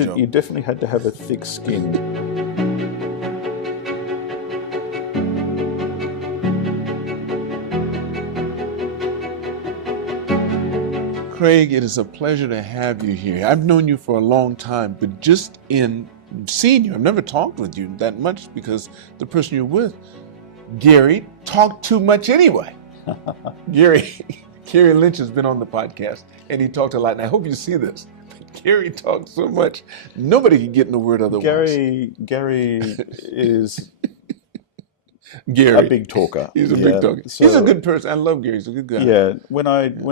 You definitely had to have a thick skin. Craig, it is a pleasure to have you here. I've known you for a long time, but just in seeing you, I've never talked with you that much because the person you're with, Gary, talked too much anyway. Gary Lynch has been on the podcast and he talked a lot, and I hope you see this. Gary talks so much, nobody can get in the word otherwise. Gary is Gary, a big talker. He's a big talker. So, he's a good person. I love Gary. He's a good guy. Yeah. When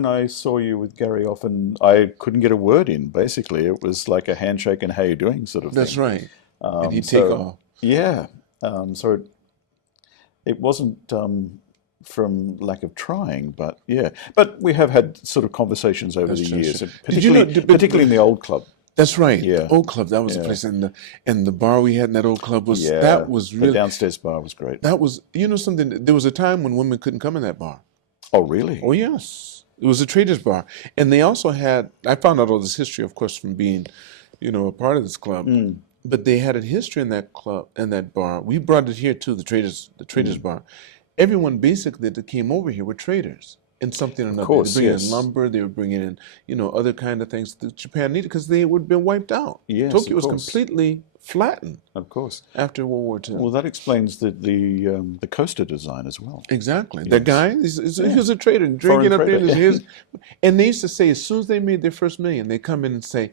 I saw you with Gary, often I couldn't get a word in. Basically, it was like a handshake and how you doing sort of thing. That's right. And he'd take off. Yeah. So it wasn't from lack of trying, but yeah. But we have had sort of conversations over the years, particularly in the old club. That's right. Yeah. The old club, that was the place, and the bar we had in that old club was really, the downstairs bar was great. That was, something. There was a time when women couldn't come in that bar. Oh, really? Oh, yes. It was a traders bar, and they also had. I found out all this history, of course, from being, a part of this club. But they had a history in that club, in that bar. We brought it here too, the traders bar. Everyone basically that came over here were traders. In something or another. Of course, they were bringing in lumber, they were bringing in, other kind of things that Japan needed because they would have been wiped out. Yes, Tokyo was completely flattened. Of course. After World War II. Well, that explains the coaster design as well. Exactly. Yes. That guy, he was a trader, drinking up there. And they used to say, as soon as they made their first million, they come in and say,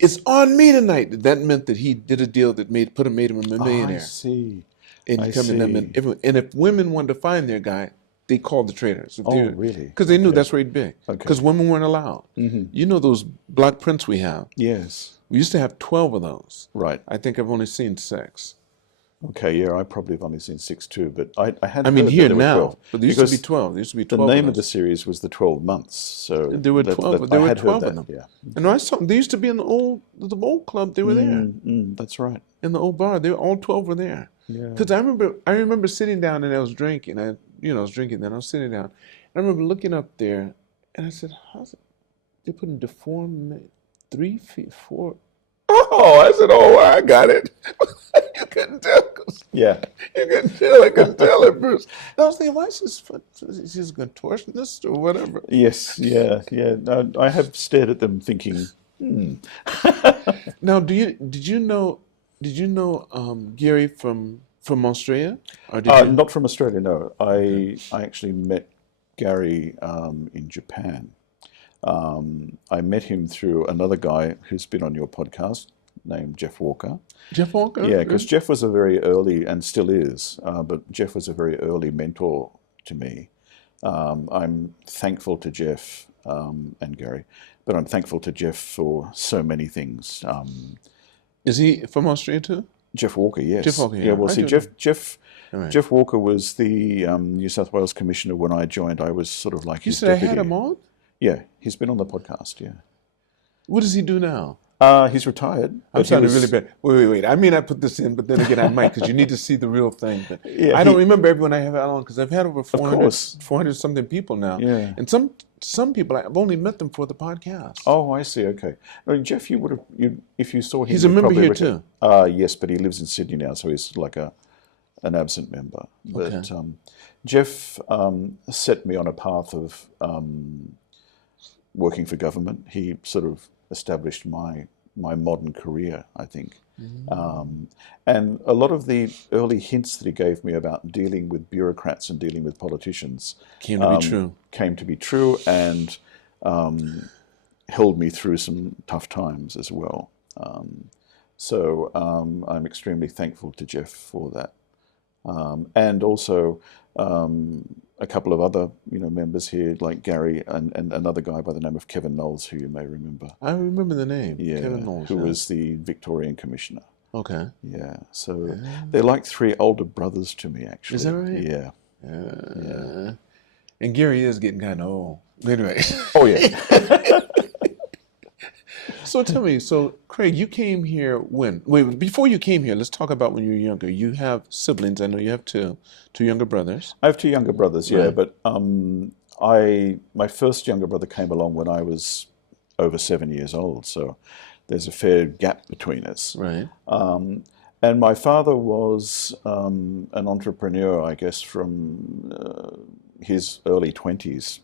"It's on me tonight." That meant that he did a deal that made him a millionaire. I see. And if women wanted to find their guy, they called the traders. Oh, really? Because they knew that's where he'd be. Because women weren't allowed. You know those black prints we have? Yes. We used to have 12 of those. Right. I think I've only seen 6. Okay, yeah, I probably have only seen 6 too, but I had. I mean, here now, 12. but there used to be 12. There used to be 12. The name of the series was the 12 months, so there were 12. There were 12 of them. Yeah. And I saw they used to be in the old club. They were there. That's right. In the old bar, all 12 were there. Yeah. Because I remember sitting down and I was drinking. I was drinking then. I was sitting down. I remember looking up there, and I said, "How's it? They putting deformed 3 feet 4." Oh, I said, "Oh, I got it." You couldn't tell. Yeah. You couldn't tell. I couldn't tell at first. And I was thinking, why is she's a contortionist or whatever? Yes. Yeah. No, I have stared at them thinking, Now, did you know Gary from Australia? Or not from Australia, no. I actually met Gary in Japan. I met him through another guy who's been on your podcast named Jeff Walker. Jeff Walker? Yeah, because Jeff was a very early, and still is, but Jeff was a very early mentor to me. I'm thankful to Jeff and Gary, but I'm thankful to Jeff for so many things. Is he from Australia too? Jeff Walker, yes. Jeff Walker, yeah. Well, see, Right. Jeff Walker was the New South Wales Commissioner when I joined. I was sort of like his deputy. deputy. I had him on? Yeah, he's been on the podcast, yeah. What does he do now? He's retired. I'm sounding really bad. Wait. I may not put this in, but then again, I might, because you need to see the real thing. But Yeah, I don't remember everyone I have out on, because I've had over course. 400 something people now. Yeah. And some people, I've only met them for the podcast. Oh, I see. Okay. I mean, Jeff, you would have, if you saw him. He's a member here too. Yes, but he lives in Sydney now, so he's like an absent member. But Jeff set me on a path of working for government. He sort of established my modern career, I think. And a lot of the early hints that he gave me about dealing with bureaucrats and dealing with politicians came to be true and held me through some tough times as well. So I'm extremely thankful to Jeff for that. And also a couple of other members here, like Gary and another guy by the name of Kevin Knowles, who you may remember. I remember the name. Yeah, Kevin Knowles, who was the Victorian Commissioner. Okay. Yeah, so they're like 3 older brothers to me, actually. Is that right? Yeah. Yeah. And Gary is getting kind of old. Anyway. Oh, yeah. So tell me, Craig, you came here when? Wait, before you came here, let's talk about when you were younger. You have siblings. I know you have two younger brothers. I have 2 younger brothers, yeah, Right. but my first younger brother came along when I was over 7 years old, so there's a fair gap between us. Right. And my father was an entrepreneur, I guess, from his early 20s,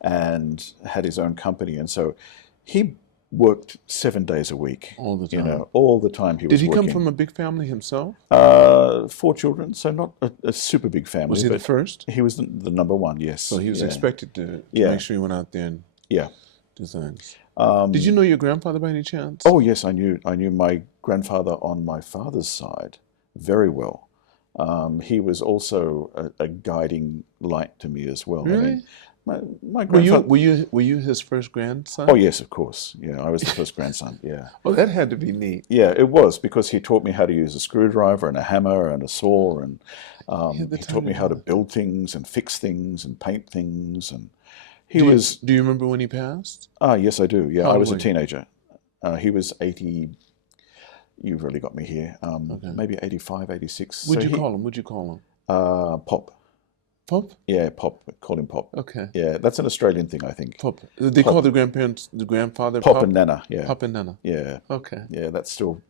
and had his own company. And so he worked 7 days a week. All the time. You know, all the time he was Did he working. come from a big family himself? 4 children, so not a super big family. Was he the but first? He was the number one, yes. So he was Yeah. expected to Yeah. make sure he went out there and Yeah. do things. Did you know your grandfather by any chance? Oh yes, I knew my grandfather on my father's side very well. He was also a guiding light to me as well. Really? I mean, my grandfather. Were you his first grandson? Oh yes, of course. Yeah, I was the first grandson. Yeah. Well, that had to be neat. Yeah, it was, because he taught me how to use a screwdriver and a hammer and a saw, and he taught me how to build things and fix things and paint things. And Do you remember when he passed? Yes, I do. Yeah, How I old was a were you? teenager. He was 80. You've really got me here. Okay. Maybe 85, 86. What'd So you call him? What'd you call him? Pop. Pop? Yeah, Pop. Call him Pop. Okay. Yeah, that's an Australian thing, I think. Pop. They call the grandfather Pop and Nana. Yeah. Pop and Nana. Yeah. Okay. Yeah, that still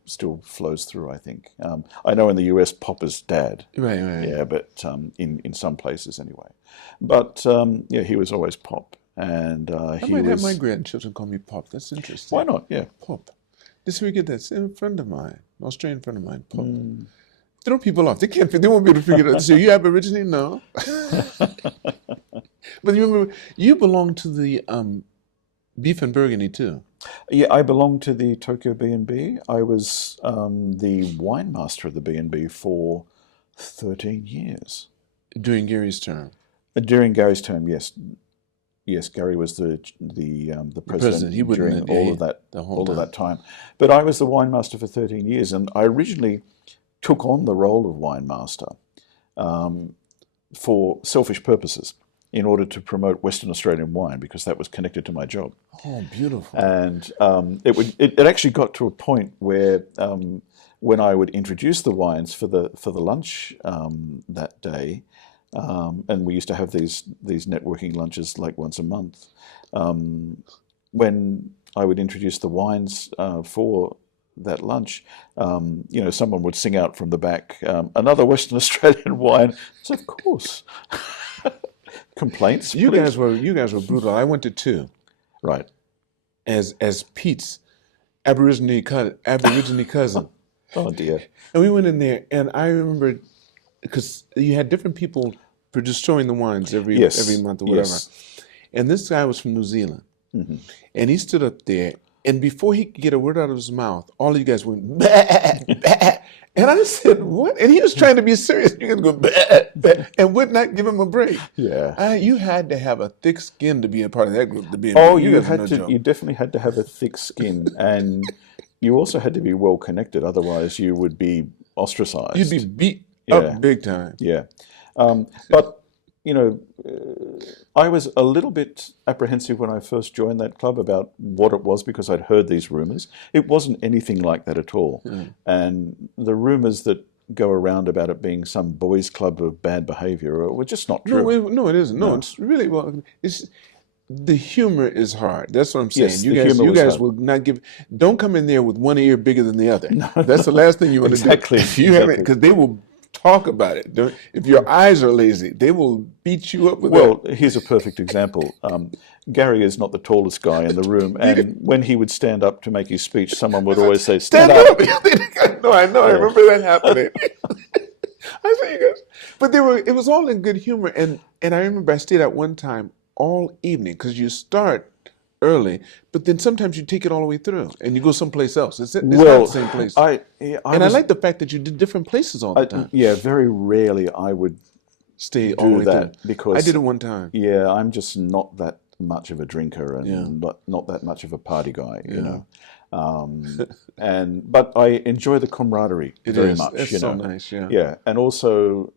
flows through, I think. I know in the US, Pop is dad. Right. Yeah, but in some places anyway. But yeah, he was always Pop, and I he might have was. my grandchildren call me Pop. That's interesting. Why not? Yeah. Pop. This we get that. A friend of mine, an Australian friend of mine, Pop. Throw people off. They won't be able to figure it out. So you Aboriginal? No. But you remember, you belong to the Beef and Burgundy too. Yeah, I belonged to the Tokyo B&B. I was the wine master of the B&B for 13 years. During Gary's term. During Gary's term, yes. Yes, Gary was the president. He wouldn't during have- all yeah, of that the whole all time. of that time. But I was the wine master for 13 years, and I originally took on the role of wine master for selfish purposes, in order to promote Western Australian wine, because that was connected to my job. Oh, beautiful. And it actually got to a point where when I would introduce the wines for the lunch that day, and we used to have these networking lunches like once a month, when I would introduce the wines for that lunch, someone would sing out from the back, another Western Australian wine. So of course. Complaints. You guys were brutal. I went to 2. Right. As Pete's Aborigine cousin. Oh dear. And we went in there, and I remember, because you had different people destroying the wines every month or whatever. Yes. And this guy was from New Zealand. Mm-hmm. And he stood up there, and before he could get a word out of his mouth, all of you guys went, bah, bah. And I said, what? And he was trying to be serious. You guys go, bah, bah, and would not give him a break. Yeah. You had to have a thick skin to be a part of that group. You definitely had to have a thick skin, and you also had to be well connected. Otherwise, you would be ostracized. You'd be beat up big time. Yeah. But I was a little bit apprehensive when I first joined that club about what it was, because I'd heard these rumors. It wasn't anything like that at all. And the rumors that go around about it being some boys' club of bad behavior were just not true. No, it isn't. No, it's really, the humor is hard. That's what I'm saying. Yes, you guys will not don't come in there with one ear bigger than the other. No. That's the last thing you want to Exactly. do. Because they will talk about it. If your eyes are lazy, they will beat you up with Here's a perfect example. Gary is not the tallest guy in the room, and when he would stand up to make his speech, someone would always say, "Stand up!" I know. I remember that happening. I said, you guys, but it was all in good humor, and I remember I stayed out one time all evening, because you start early, but then sometimes you take it all the way through and you go someplace else. It's not the same place. I like the fact that you did different places all the time. Yeah, very rarely I would stay all the way that through. because I did it one time. Yeah, I'm just not that much of a drinker and not that much of a party guy, you know. But I enjoy the camaraderie very much. It's so nice, yeah. Yeah, and also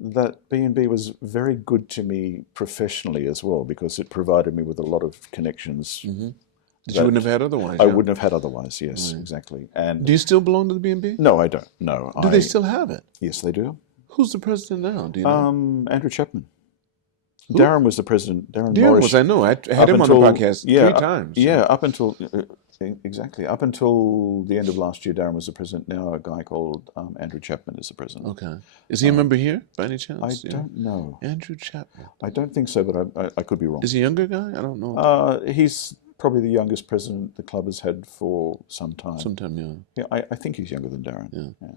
that B&B was very good to me professionally as well, because it provided me with a lot of connections that you wouldn't have had otherwise. I wouldn't have had otherwise. Yes, exactly. And do you still belong to the B&B? No, I don't. No. Do they still have it? Yes, they do. Who's the president now? Do you know? Andrew Chapman. Who? Darren was the president. Darren Morris. Was, I know. I had him on the podcast 3 times. Yeah, up until Exactly. Up until the end of last year, Darren was the president. Now a guy called Andrew Chapman is the president. Okay. Is he a member here by any chance? I don't know. Andrew Chapman. I don't think so, but I could be wrong. Is he a younger guy? I don't know. He's probably the youngest president the club has had for some time. Sometime, yeah. Yeah, I think he's younger than Darren. Yeah.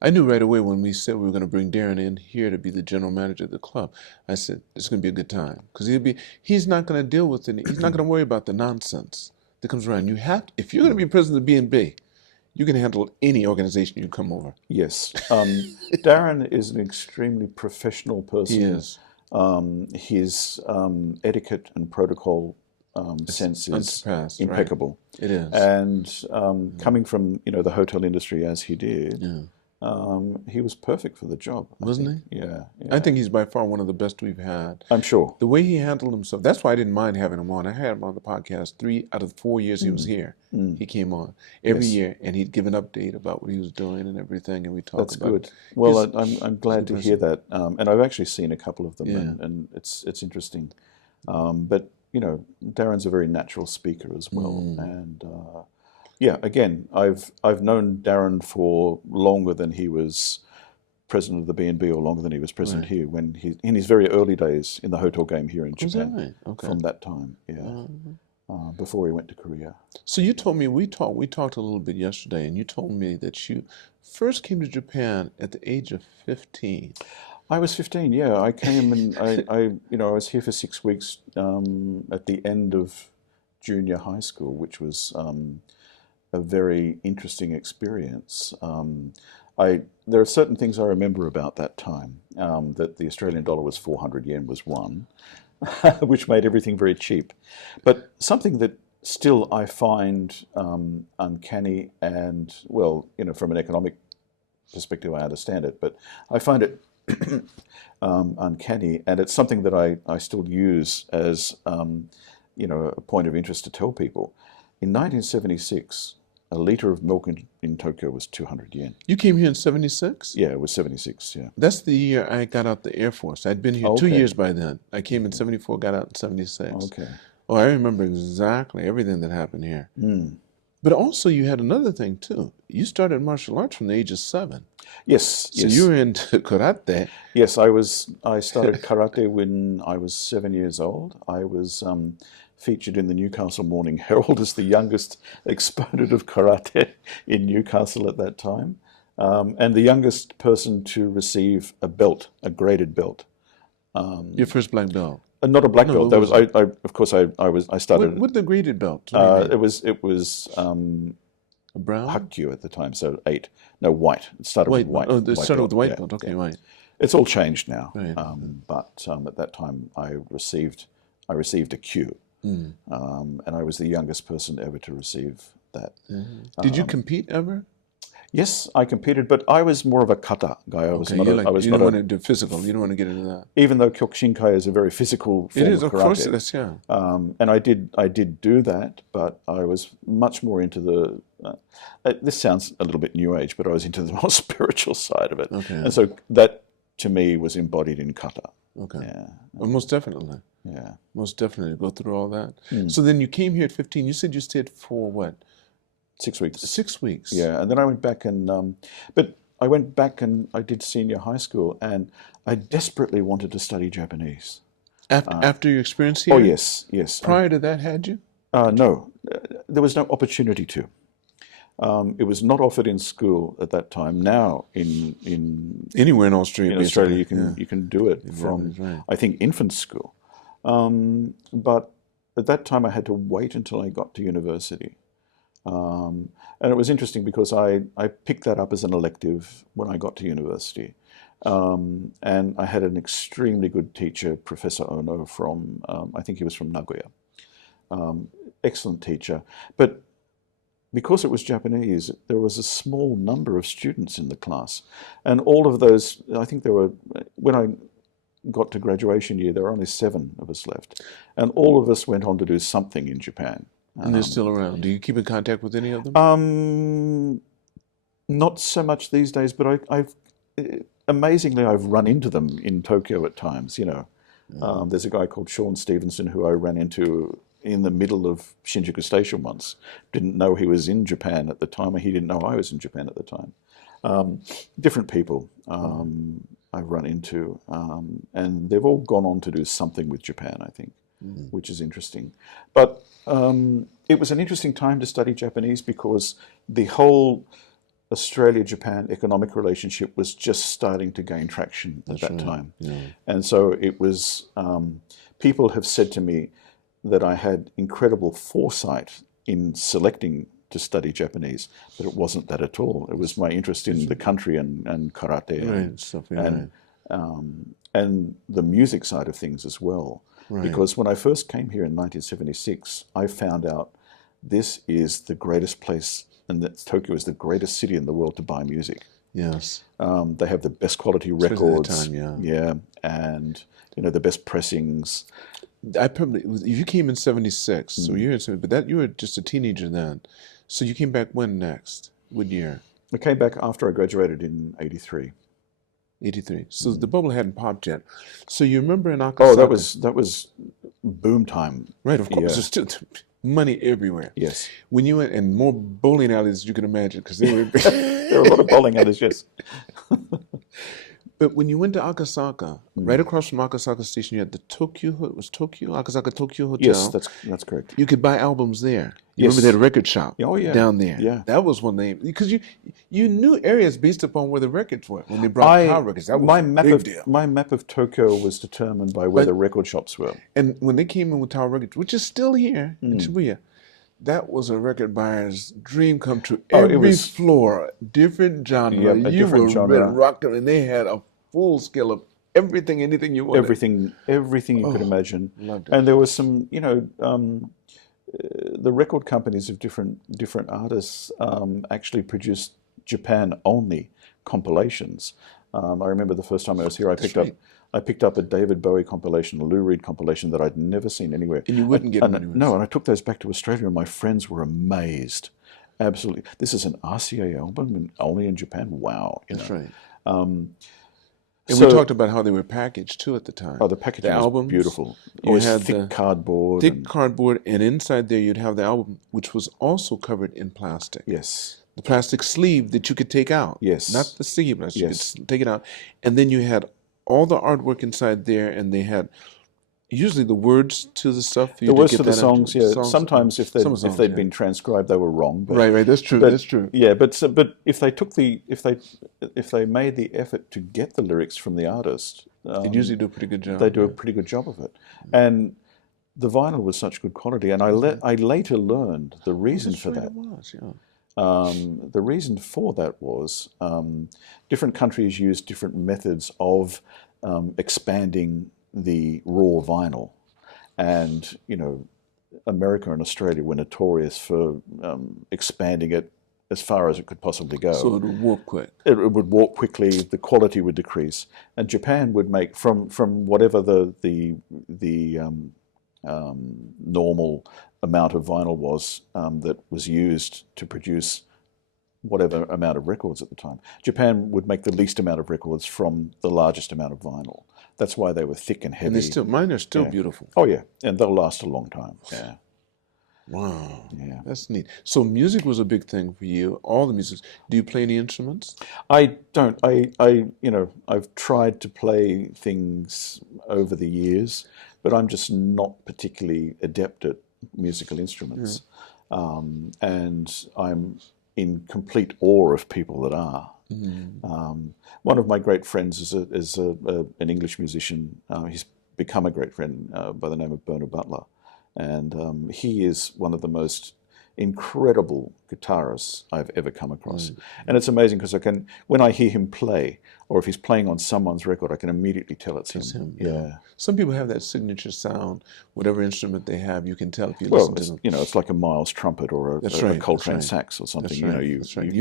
I knew right away when we said we were going to bring Darren in here to be the general manager of the club. I said it's going to be a good time because he's not going to deal with it. He's not going to worry about the nonsense that comes around. You have to, if you're going to be president of B&B, you can handle any organization you come over. Yes, Darren is an extremely professional person. He is. His etiquette and protocol sense is unsurpassed, impeccable. Right? It is. And coming from the hotel industry as he did. Yeah. He was perfect for the job. Wasn't he? Yeah. I think he's by far one of the best we've had. I'm sure. The way he handled himself, that's why I didn't mind having him on. I had him on the podcast 3 out of the 4 years he was here. He came on every year, and he'd give an update about what he was doing and everything, and we talked about it. That's good. Well, I'm glad to hear that. And I've actually seen a couple of them, and it's interesting. But, Darren's a very natural speaker as well. And yeah, again, I've known Darren for longer than he was president of the B&B or longer than he was president here when in his very early days in the hotel game here in Japan. Okay. From that time, before he went to Korea. So you told me, we talked a little bit yesterday, and you told me that you first came to Japan at the age of 15. I was 15, yeah. I came and I was here for 6 weeks at the end of junior high school, which was a very interesting experience. There are certain things I remember about that time, that the Australian dollar was 400 yen was one, which made everything very cheap. But something that still I find uncanny and, well, from an economic perspective I understand it, but I find it uncanny, and it's something that I still use as a point of interest to tell people. In 1976, a liter of milk in Tokyo was 200 yen. You came here in 76? Yeah, it was 76, yeah. That's the year I got out the Air Force. I'd been here 2 years by then. I came in 74, got out in 76. Okay. Oh, I remember exactly everything that happened here. But also you had another thing, too. You started martial arts from the age of 7. Yes. So you were into karate. Yes, I started karate when I was 7 years old. I was featured in the Newcastle Morning Herald as the youngest exponent of karate in Newcastle at that time, and the youngest person to receive a belt, a graded belt. Your first black belt? Not a black belt. That was I started. With the graded belt? It was a brown? Hakyu at the time, so 8. No, white. It started with white. Oh, it started with the white yeah, belt. Okay, yeah. white. It's all changed now. Right. But at that time, I received a Q. And I was the youngest person ever to receive that. Did you compete ever? Yes, I competed, but I was more of a kata guy. I was not. You don't want to do physical. You don't want to get into that. Even though Kyokushinkai is a very physical form of karate. Of course it is. Yeah. And I did do that, but I was much more into the. This sounds a little bit new age, but I was into the more spiritual side of it. Okay. And so that to me was embodied in kata. Okay. Yeah. Well, most definitely. Yeah. Most definitely. Go through all that. So then you came here at 15. You said you stayed for what? 6 weeks. 6 weeks. Yeah, and then I went back and, but I went back and I did senior high school, and I desperately wanted to study Japanese. After your experience here? Oh, yes. Prior to that, had you? No, there was no opportunity to. It was not offered in school at that time. Now, in anywhere in Australia, you can do it from I think infant school. But at that time, I had to wait until I got to university. And it was interesting because I picked that up as an elective when I got to university. And I had an extremely good teacher, Professor Ono, from, I think he was from Nagoya. Excellent teacher. But because it was Japanese, there was a small number of students in the class. And all of those, I think there were, when I got to graduation year, there were only 7 of us left. And all of us went on to do something in Japan. And they're still around. Do you keep in contact with any of them? Not so much these days, but amazingly, I've run into them in Tokyo at times, There's a guy called Sean Stevenson who I ran into in the middle of Shinjuku Station once. Didn't know he was in Japan at the time, and he didn't know I was in Japan at the time. Different people I've run into, and they've all gone on to do something with Japan, I think, which is interesting. But it was an interesting time to study Japanese because the whole Australia-Japan economic relationship was just starting to gain traction at that time. Yeah. And so it was, people have said to me that I had incredible foresight in selecting to study Japanese, but it wasn't that at all. It was my interest in the country and karate and the music side of things as well. Right. Because when I first came here in 1976, I found out this is the greatest place, and that Tokyo is the greatest city in the world to buy music. Yes. They have the best quality records. And the best pressings. You came in 76, so you were but you were just a teenager then. So you came back when next? What year? I came back after I graduated in 83. 83. So the bubble hadn't popped yet. So you remember in Akasaka? Oh, that was boom time. Right, of course. There's still money everywhere. Yes. When you went, and more bowling alleys you can imagine, because they were there were a lot of bowling alleys, yes. But when you went to Akasaka, right across from Akasaka Station, you had the Akasaka Tokyo Hotel. Yes, that's correct. You could buy albums there. You remember that record shop down there? Yeah. That was one name. Because you knew areas based upon where the records were. When they brought Tower Records, that was a big deal. My map of Tokyo was determined by where the record shops were. And when they came in with Tower Records, which is still here in Shibuya, that was a record buyer's dream come true. Every floor, different genre. Yeah, you were rocking, and they had a full scale of everything, anything you wanted. Everything you could imagine. Loved it. And there was some, the record companies of different artists actually produced Japan-only compilations. I remember the first time I was here, I picked up a David Bowie compilation, a Lou Reed compilation that I'd never seen anywhere. And you wouldn't get them anywhere. No, and I took those back to Australia, and my friends were amazed. Absolutely, this is an RCA album, and only in Japan. Wow, that's right. And we talked about how they were packaged too at the time. Oh, the packaging was beautiful. You had thick cardboard. And inside there you'd have the album, which was also covered in plastic. Yes. The plastic sleeve that you could take out. Yes. Not the sleeve, but you could take it out. And then you had all the artwork inside there, and they had usually the words to the stuff. The words to the songs, Sometimes if they'd been transcribed, they were wrong. But, right. That's true. That's true. Yeah, but if they made the effort to get the lyrics from the artist, they usually do a pretty good job. They do a pretty good job of it, and the vinyl was such good quality. And I later learned the reason for that. The reason for that was different countries use different methods of expanding the raw vinyl, and America and Australia were notorious for expanding it as far as it could possibly go. So it would warp quick. It would warp quickly. The quality would decrease, and Japan would make from whatever the normal amount of vinyl was that was used to produce whatever amount of records at the time. Japan would make the least amount of records from the largest amount of vinyl. That's why they were thick and heavy. And mine are still beautiful. Oh yeah, and they'll last a long time. Yeah. Wow. Yeah. That's neat. So music was a big thing for you. All the music. Do you play any instruments? I don't. I've tried to play things over the years, but I'm just not particularly adept at musical instruments. And I'm in complete awe of people that are. One of my great friends is an English musician. He's become a great friend by the name of Bernard Butler. And he is one of the most incredible guitarists I've ever come across. And it's amazing because when I hear him play, or if he's playing on someone's record, I can immediately tell it's him. Yeah. Some people have that signature sound, whatever instrument they have, you can tell if you listen to them. It's like a Miles trumpet or a Coltrane sax or something. You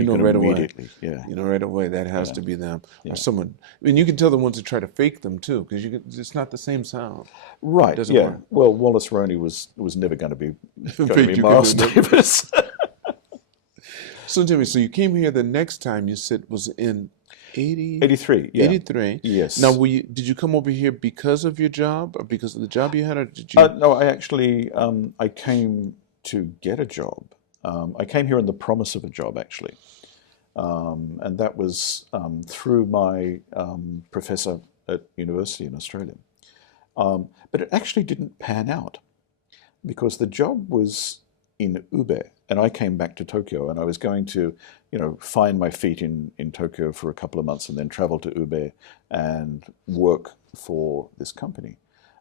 know right away. You know right away that has to be them or someone. And you can tell the ones that try to fake them too, because it's not the same sound. Right. It doesn't work. Well, Wallace Roney was never going to be Miles Davis. So tell me, so you came here the next time you said was in 80, 83, yeah. 83. Yes. Now, did you come over here because of your job or because of the job you had, or did you? No, I actually, I came to get a job. I came here on the promise of a job, actually. And that was through my professor at university in Australia. But it actually didn't pan out because the job was in Ube, and I came back to Tokyo, and I was going to, find my feet in Tokyo for a couple of months and then travel to Ube and work for this company.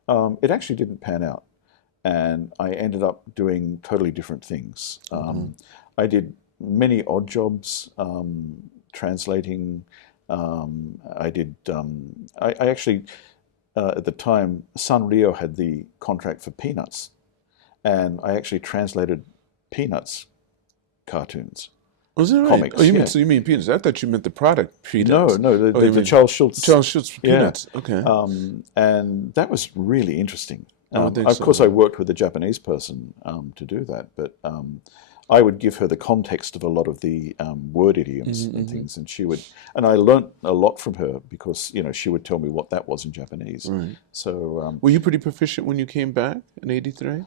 It actually didn't pan out, and I ended up doing totally different things. I did many odd jobs, translating. I did. I actually, at the time, Sanrio had the contract for Peanuts, and I actually translated Peanuts cartoons. Was that right? Comics. Oh, Yeah. So you mean Peanuts? I thought you meant the product No, Peanuts. no, Oh, you the mean Charles Schulz. Charles Schulz for Yeah. Peanuts. Okay. And that was really interesting. I would think Of so. course, I worked with a Japanese person to do that, but I would give her the context of a lot of the word idioms and things, and and I learnt a lot from her because she would tell me what that was in Japanese. Right. So Were you pretty proficient when you came back in '83?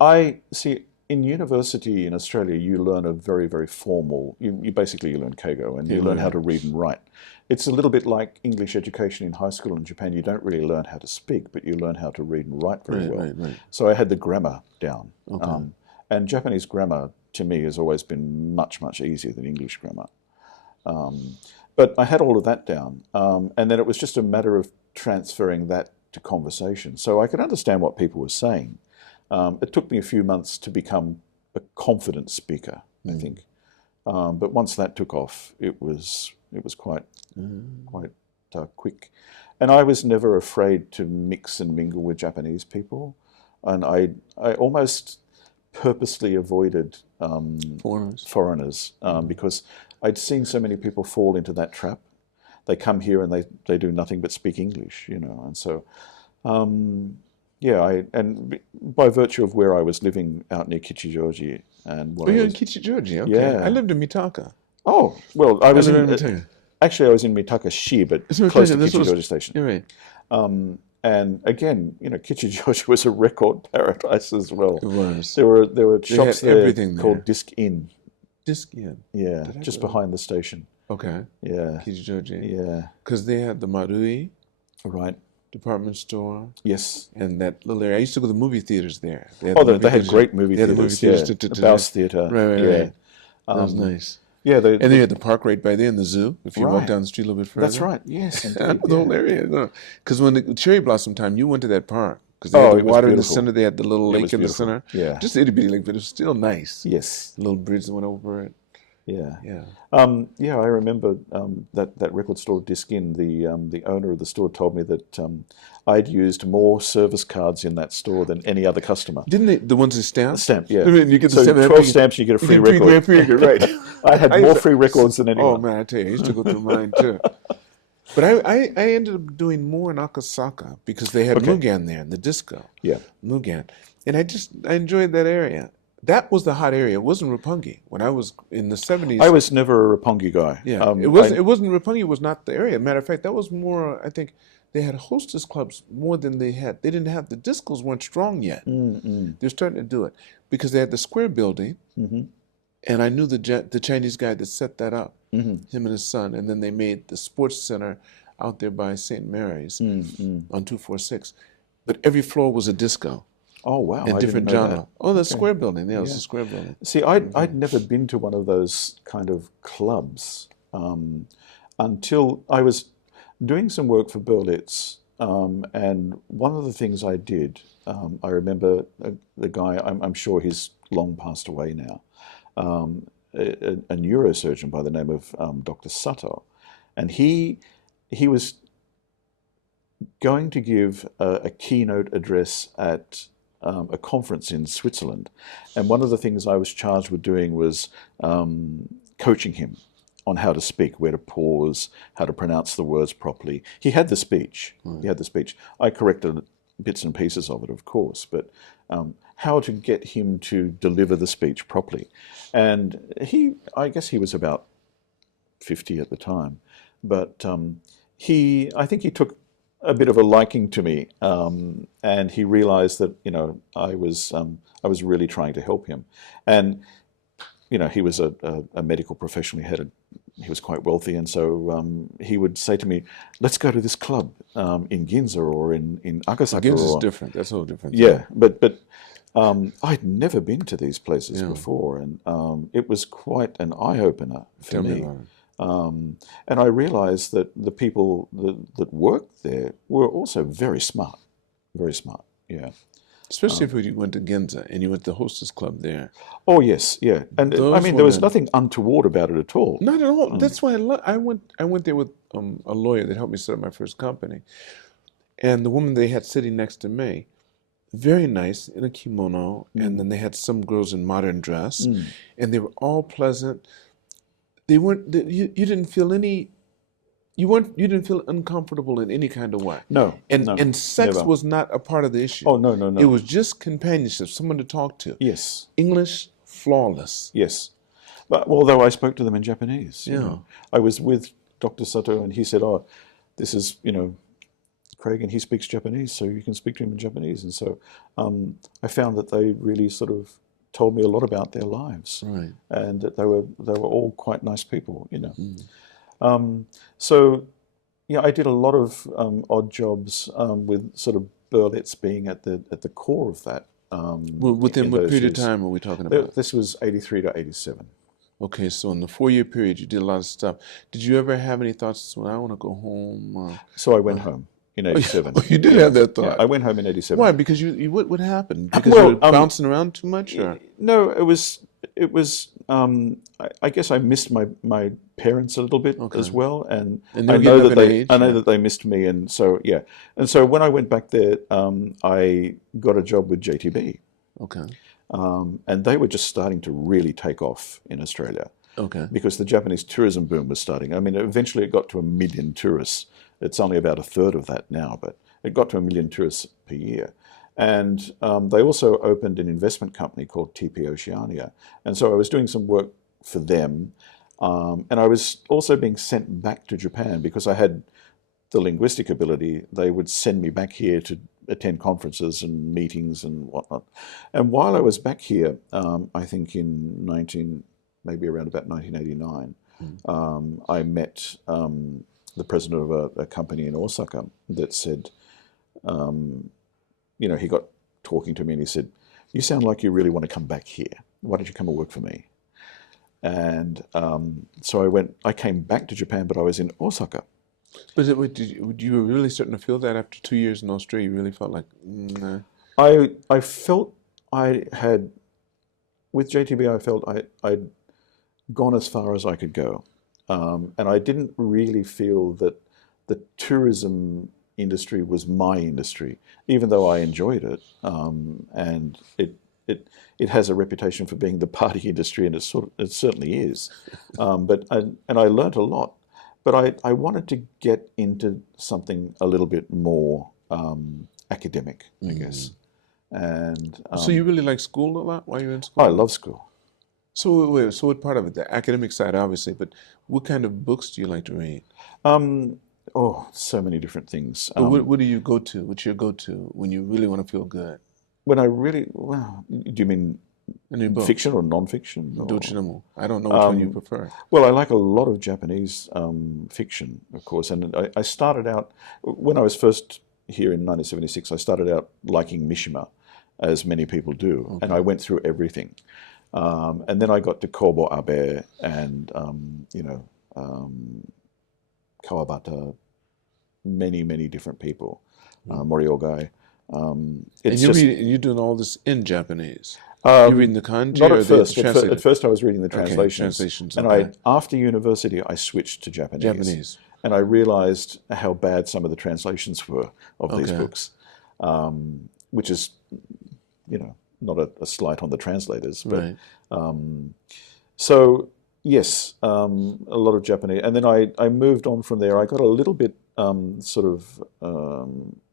I see. In university in Australia, you learn a very, very formal. You basically learn keigo, and you learn how to read and write. It's a little bit like English education in high school in Japan. You don't really learn how to speak, but you learn how to read and write very well. Right. So I had the grammar down. Okay. And Japanese grammar, to me, has always been much, much easier than English grammar. But I had all of that down. And then it was just a matter of transferring that to conversation. So I could understand what people were saying. It took me a few months to become a confident speaker, I think. But once that took off, it was quite quick. And I was never afraid to mix and mingle with Japanese people. And I almost purposely avoided foreigners because I'd seen so many people fall into that trap. They come here and they do nothing but speak English, and so and by virtue of where I was living out near Kichijoji and you're in Kichijoji. Okay. Yeah. I lived in Mitaka. Oh, well, I was in Mitaka. actually I was in Mitaka-shi, but close to Kichijoji Station. You're right. And again, Kichijoji was a record paradise as well. It was. There were shops had there everything called there. Disc Inn. Disc Inn. Yeah, just behind the station. Okay. Yeah. Kichijoji. Yeah. Because they had the Marui Right. department store. Yes. And that little area. I used to go to the movie theaters there. They had great movie theaters. The Baus Theatre. Right. That was nice. Yeah. And then you had the park right by there and the zoo, if you walk down the street a little bit further. That's right. Yes. The whole area. Because when the cherry blossom time, you went to that park. Because they had the water in the center. They had the little lake in the center. Yeah. Just a itty bitty lake, but it was still nice. Yes. The little bridge that went over it. Yeah. Yeah. I remember that record store Disc Inn. The owner of the store told me that I'd used more service cards in that store than any other customer. Didn't they? The ones that stamp? Stamp, yeah. I mean, you get the so stamp, 12 stamps, you get a free record. Right. I had more free records than anyone. Oh man, I tell you, I used to go through mine too. But I ended up doing more in Akasaka because they had Mugen there in the disco. Yeah. Mugen. And I enjoyed that area. That was the hot area. It wasn't Roppongi. When I was in the 70s. I was never a Roppongi guy. Yeah. It wasn't Roppongi was not the area. Matter of fact, that was more, I think, they had hostess clubs more than they didn't have, the discos weren't strong yet. They're starting to do it. Because they had the square building, and I knew the Chinese guy that set that up, him and his son, and then they made the sports center out there by St. Mary's on 246. But every floor was a disco. Oh, wow. And different genre. Oh, the square building. Yeah, it was the square building. See, I'd never been to one of those kind of clubs until I was doing some work for Berlitz. And one of the things I did, I remember the guy, I'm sure he's long passed away now, a neurosurgeon by the name of Dr. Sato. And he was going to give a keynote address at a conference in Switzerland. And one of the things I was charged with doing was coaching him on how to speak, where to pause, how to pronounce the words properly. He had the speech. I corrected bits and pieces of it, of course, but how to get him to deliver the speech properly. And I guess he was about 50 at the time. but I think he took a bit of a liking to me, and he realized that I was really trying to help him, and he was a medical professional. He was quite wealthy, and so he would say to me, "Let's go to this club in Ginza or in Akasaka." Ginza's different. That's a whole different thing. Yeah, but I'd never been to these places before, and it was quite an eye-opener for Tell me me. about it. And I realized that the people that worked there were also very smart, yeah. Especially if you went to Ginza and you went to the hostess club there. Oh yes, yeah. And I mean, there was nothing untoward about it at all. Not at all. That's why I went there with a lawyer that helped me set up my first company. And the woman they had sitting next to me, very nice in a kimono, and then they had some girls in modern dress, and they were all pleasant. They weren't. You didn't feel any. You didn't feel uncomfortable in any kind of way. No. And sex never. was not a part of the issue. Oh no. It was just companionship, someone to talk to. Yes. English flawless. Yes. But although I spoke to them in Japanese. Yeah. I was with Dr. Sato, and he said, "Oh, this is Craig, and he speaks Japanese, so you can speak to him in Japanese." And so I found that they really sort of told me a lot about their lives, Right. and that they were all quite nice people, So yeah, I did a lot of odd jobs with sort of burlettes being at the core of that. Within what period of time are we talking about? This was 83 to 87. Okay, so in the 4-year period, you did a lot of stuff. Did you ever have any thoughts, well, I want to go home? So I went home in 87. You did have that thought. Yeah, I went home in 87. Why? Because you what happened? Because Well, you were bouncing around too much? Or? No, it was. I guess I missed my parents a little bit as well, and they I were know getting that up in they age, I know that they missed me, and so yeah, and so when I went back there, I got a job with JTB, Okay. and they were just starting to really take off in Australia. Okay. Because the Japanese tourism boom was starting. I mean, eventually it got to 1 million tourists. It's only about a third of that now, but it got to 1 million tourists per year. And they also opened an investment company called TP Oceania. And so I was doing some work for them. And I was also being sent back to Japan because I had the linguistic ability. They would send me back here to attend conferences and meetings and whatnot. And while I was back here, I think in maybe around about 1989, I met the president of a company in Osaka that said, he got talking to me and he said, "You sound like you really want to come back here. Why don't you come and work for me?" And so I came back to Japan, but I was in Osaka. But you were really starting to feel that after 2 years in Australia? You really felt like, nah. I felt I had, with JTB, I felt I'd gone as far as I could go. And I didn't really feel that the tourism industry was my industry, even though I enjoyed it. And it has a reputation for being the party industry, and it certainly is. And I learnt a lot. But I wanted to get into something a little bit more academic, I guess. And so you really like school a lot while you were in school? I love school. So what part of it? The academic side, obviously, but what kind of books do you like to read? So many different things. But what do you go to? What's your go-to when you really want to feel good? When I really, well, do you mean fiction or non-fiction? I don't know which one you prefer. Well, I like a lot of Japanese fiction, of course. And I started out, when I was first here in 1976, I started out liking Mishima, as many people do. Okay. And I went through everything. And then I got to Kobo Abe and, Kawabata, many different people, Moriogai. And you're doing all this in Japanese? You're reading the kanji? Not or at first. the At first I was reading the translations. Translations. And after university, I switched to Japanese. And I realized how bad some of the translations were of these books, which is, not a slight on the translators. But, so, yes, a lot of Japanese. And then I moved on from there. I got a little bit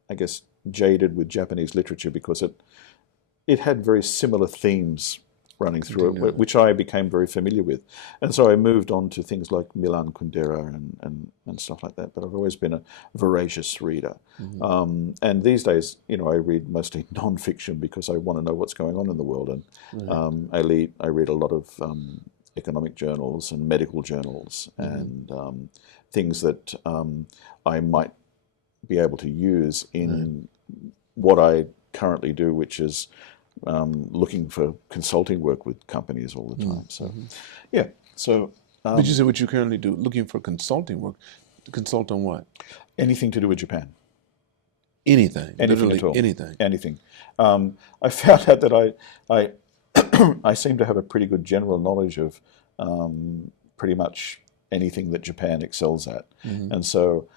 I guess, jaded with Japanese literature because it had very similar themes running through it, which I became very familiar with. And so I moved on to things like Milan Kundera and stuff like that. But I've always been a voracious reader. And these days, you know, I read mostly non-fiction because I want to know what's going on in the world. And I read a lot of economic journals and medical journals and things that I might be able to use in what I currently do, which is looking for consulting work with companies all the time. So, yeah. So, but you said what you currently do, looking for consulting work. To consult on what? Anything to do with Japan. Anything. Anything Literally at all. anything. Anything. I found out that I I seem to have a pretty good general knowledge of pretty much anything that Japan excels at. And so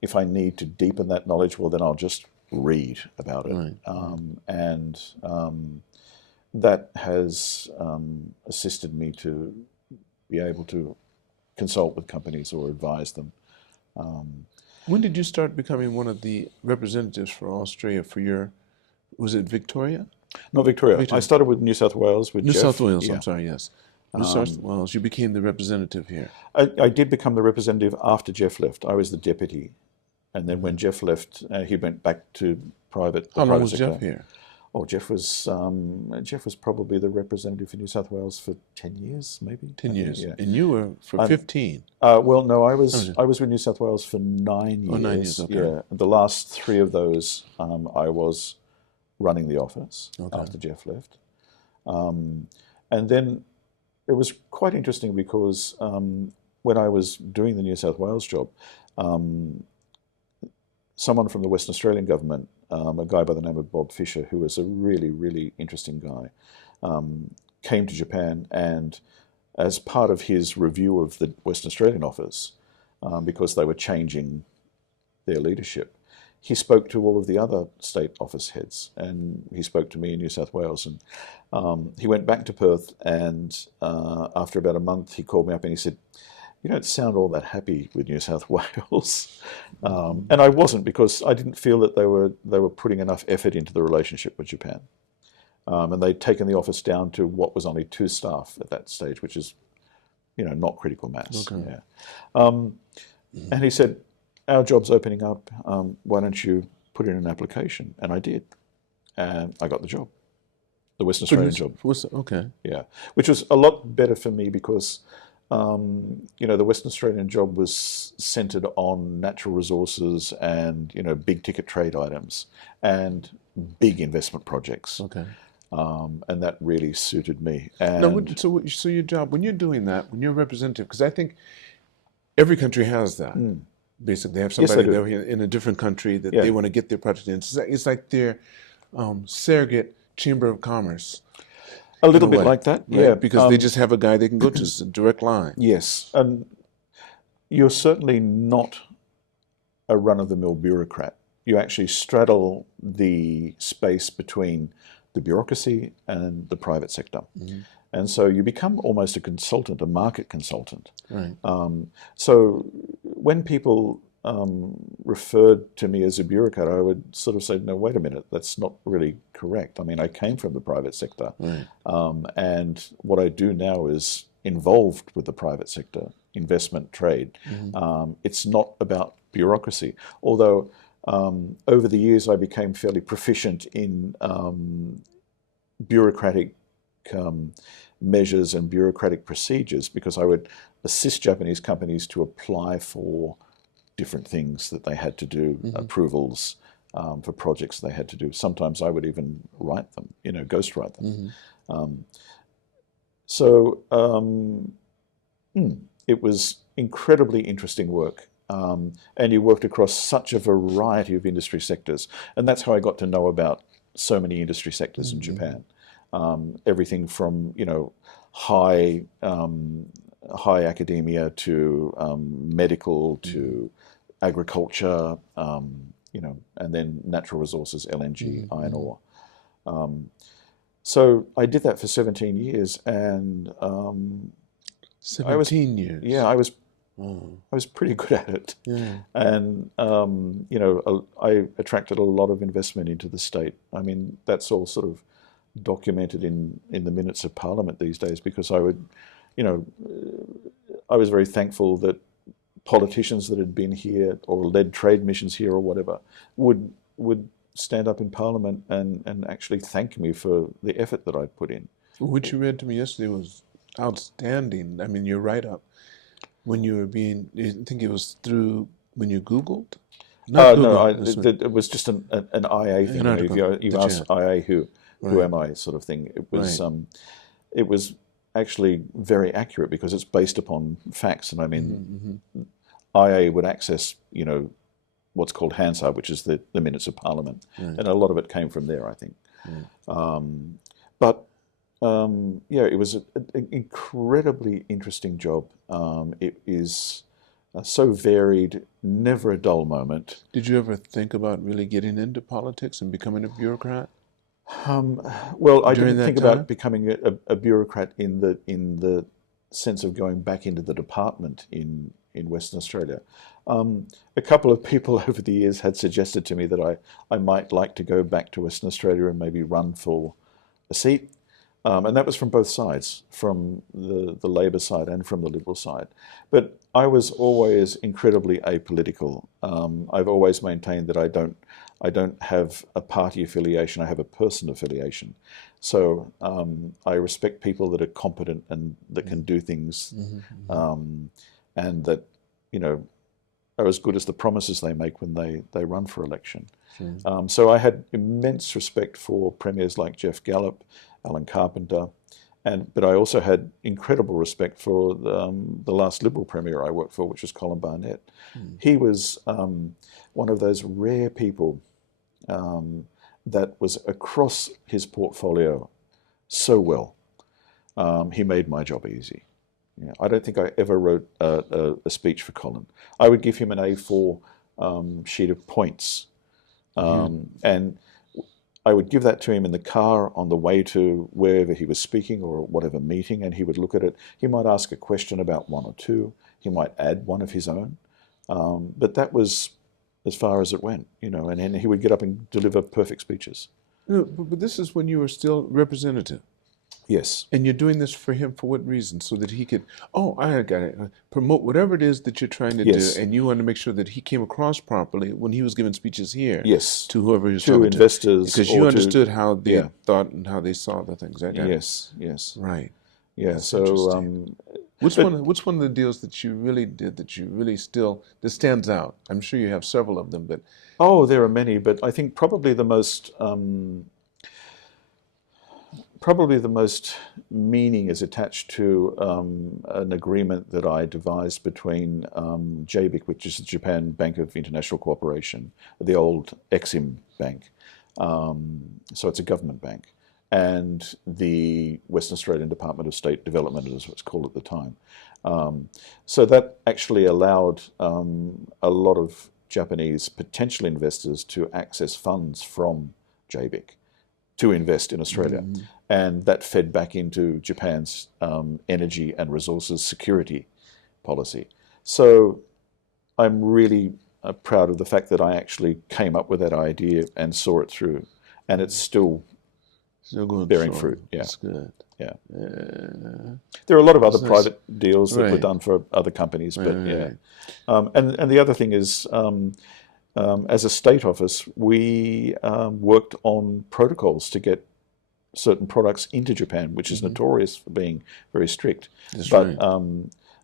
if I need to deepen that knowledge, well, then I'll just read about it. And that has assisted me to be able to consult with companies or advise them. When did you start becoming one of the representatives for Australia for your, was it Victoria? Not Victoria. I started with New South Wales with New Jeff. South Wales, Yeah. I'm sorry, yes. New South Wales, you became the representative here. I did become the representative after Jeff left. I was the deputy. And then when Jeff left, he went back to private. How long was Jeff here? Oh, Jeff was probably the representative for New South Wales for 10 years, maybe. 10 years. Yeah. And you were for 15. Well, no, I was with New South Wales for 9 years. Oh, 9 years, okay. Yeah. The last 3 of those, I was running the office after Jeff left. And then it was quite interesting because when I was doing the New South Wales job, someone from the Western Australian government, a guy by the name of Bob Fisher, who was a really, really interesting guy, came to Japan, and as part of his review of the Western Australian office, because they were changing their leadership, he spoke to all of the other state office heads, and he spoke to me in New South Wales. And he went back to Perth, and after about a month, he called me up and he said, "You don't sound all that happy with New South Wales." And I wasn't, because I didn't feel that they were putting enough effort into the relationship with Japan. And they'd taken the office down to what was only 2 staff at that stage, which is, you know, not critical mass. Okay. Yeah. And he said, "Our job's opening up. Why don't you put in an application?" And I did. And I got the job, the Western Australian job. Okay. Yeah, which was a lot better for me because you know, the Western Australian job was centred on natural resources and, you know, big ticket trade items and big investment projects. Okay. And that really suited me. And now, so your job, when you're doing that, when you're a representative, because I think every country has that. Basically, they have somebody in a different country that they want to get their project in. It's like their surrogate chamber of commerce. A little bit like that, right? yeah. Because they just have a guy they can go to, it's a direct line. Yes, and you're certainly not a run-of-the-mill bureaucrat. You actually straddle the space between the bureaucracy and the private sector. And so you become almost a consultant, a market consultant. Right. So when people referred to me as a bureaucrat, I would sort of say, "No, wait a minute, that's not really correct. I mean, I came from the private sector, and what I do now is involved with the private sector, investment, trade. It's not about bureaucracy." Although over the years I became fairly proficient in bureaucratic measures and bureaucratic procedures, because I would assist Japanese companies to apply for different things that they had to do, approvals for projects they had to do. Sometimes I would even write them, you know, ghostwrite them. It was incredibly interesting work. And you worked across such a variety of industry sectors. And that's how I got to know about so many industry sectors in Japan. Everything from, you know, high academia to medical to agriculture, you know, and then natural resources, LNG, iron ore. So I did that for 17 years, and 17 years. Yeah, I was pretty good at it. Yeah. And you know, I attracted a lot of investment into the state. I mean, that's all sort of documented in the minutes of Parliament these days, because I would, you know, I was very thankful that politicians that had been here or led trade missions here or whatever would stand up in Parliament and actually thank me for the effort that I'd put in. What you read to me yesterday was outstanding. I mean, your write-up, when you were being, I think it was through, when you Googled? Not Googled. No, it was just an IA thing. You've asked IA who am I sort of thing. It was actually very accurate because it's based upon facts. And I mean, IA would access, you know, what's called Hansard, which is the minutes of Parliament. And a lot of it came from there, I think. Yeah, it was an incredibly interesting job. It is so varied, never a dull moment. Did you ever think about really getting into politics and becoming a bureaucrat? Well, I didn't think about becoming a bureaucrat in the sense of going back into the department in Western Australia. A couple of people over the years had suggested to me that I might like to go back to Western Australia and maybe run for a seat. And that was from both sides, from the Labor side and from the Liberal side. But I was always incredibly apolitical. I've always maintained that I don't have a party affiliation, I have a person affiliation. So I respect people that are competent and that can do things and that, you know, are as good as the promises they make when they run for election. So I had immense respect for premiers like Jeff Gallop, Alan Carpenter, but I also had incredible respect for the last Liberal Premier I worked for, which was Colin Barnett. He was one of those rare people that was across his portfolio so well. He made my job easy. Yeah, I don't think I ever wrote a speech for Colin. I would give him an A4 sheet of points, and I would give that to him in the car on the way to wherever he was speaking or whatever meeting, and he would look at it. He might ask a question about one or two. He might add one of his own, but that was as far as it went, you know. And he would get up and deliver perfect speeches. No, but this is when you were still representative. Yes. And you're doing this for him for what reason? So that he could, I got it, promote whatever it is that you're trying to do, and you want to make sure that he came across properly when he was giving speeches here. Yes. To whoever he was to talking investors. Because you understood how they thought and how they saw the things. Yes. Right. Yeah. That's so Which one of the deals that you really did that you really still, that stands out? I'm sure you have several of them, but... Oh, there are many, but I think probably the most meaning is attached to an agreement that I devised between JBIC, which is the Japan Bank of International Cooperation, the old Exim Bank. So it's a government bank, and the Western Australian Department of State Development, as it's called at the time. So that actually allowed a lot of Japanese potential investors to access funds from JBIC to invest in Australia. And that fed back into Japan's energy and resources security policy. So I'm really proud of the fact that I actually came up with that idea and saw it through. And it's still bearing fruit. Yeah. That's good. Yeah. There are a lot of other private deals that were done for other companies, but and the other thing is, as a state office, we worked on protocols to get certain products into Japan, which is notorious for being very strict.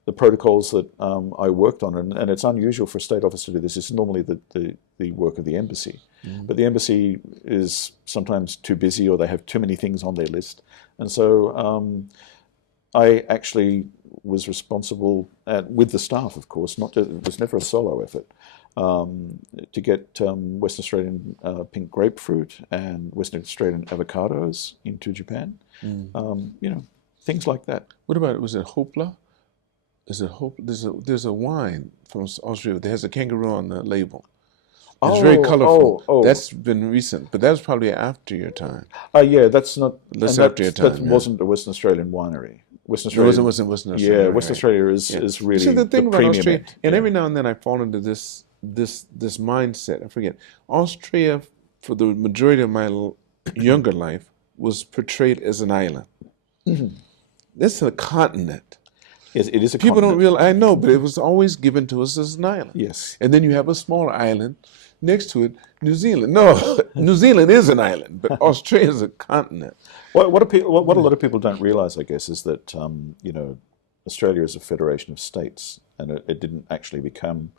The protocols that I worked on, and it's unusual for a state office to do this, it's normally the work of the embassy. But the embassy is sometimes too busy or they have too many things on their list. And so I actually was responsible, with the staff, of course, it was never a solo effort, to get Western Australian pink grapefruit and Western Australian avocados into Japan. You know, things like that. What about, was it Hopla? Is it Hope? There's a wine from Austria that has a kangaroo on the label. It's very colorful. That's been recent, but that was probably after your time. Yeah, that's not. That's after your time. That wasn't a Western Australian winery. Western Australia. It wasn't Western Australia. Yeah, Western Australia is really. See, the thing about premium Australia, and every now and then I fall into this mindset. I forget. Austria, for the majority of my younger life, was portrayed as an island. This is a continent. Yes, it is a People don't continent. realize, I know, but it was always given to us as an island. Yes. And then you have a smaller island next to it, New Zealand. No, New Zealand is an island, but Australia is a continent. What a lot of people don't realize, I guess, is that Australia is a federation of states, and it didn't actually become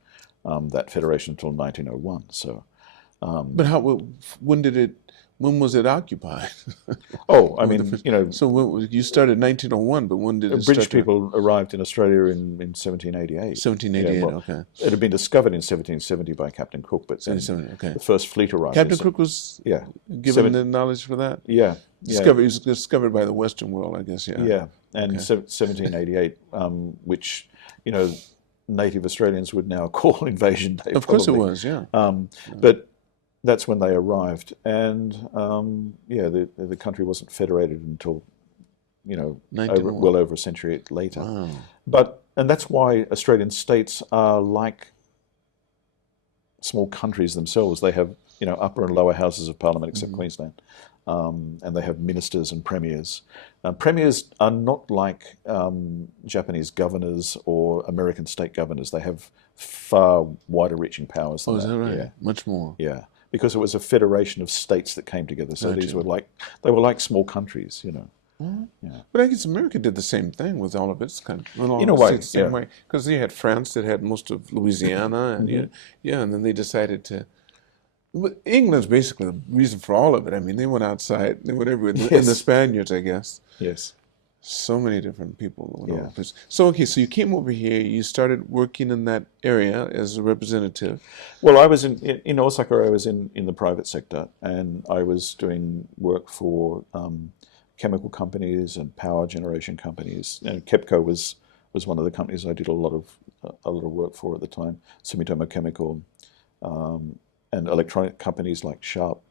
that federation until 1901. So, But when was it occupied? So when, you started in 1901, but when did it British start? people arrived in Australia in 1788. 1788, okay. It had been discovered in 1770 by Captain Cook, but then 1770, okay. the first fleet arrived. Captain Cook was given the knowledge for that? Yeah. Discovered, he was discovered by the Western world, I guess, yeah. Yeah, and 1788, which, native Australians would now call Invasion Day. Of course it was, yeah. But that's when they arrived, and the country wasn't federated until well over a century later. Wow. And that's why Australian states are like small countries themselves. They have upper and lower houses of parliament, except Queensland, and they have ministers and premiers. Premiers are not like Japanese governors or American state governors. They have far wider-reaching powers than is that right? Yeah. Much more. Yeah, because it was a federation of states that came together. So these were like small countries, Yeah. But I guess America did the same thing with all of its countries. In a way, same way, because you had France that had most of Louisiana, and and then they decided to. England's basically the reason for all of it. I mean, they went outside, they went everywhere. Yes. And the Spaniards, I guess. Yes. So many different people. So so you came over here. You started working in that area as a representative. Well, I was in Osaka. I was in the private sector, and I was doing work for chemical companies and power generation companies. And KEPCO was one of the companies I did a lot of work for at the time. Sumitomo Chemical, and electronic companies like Sharp.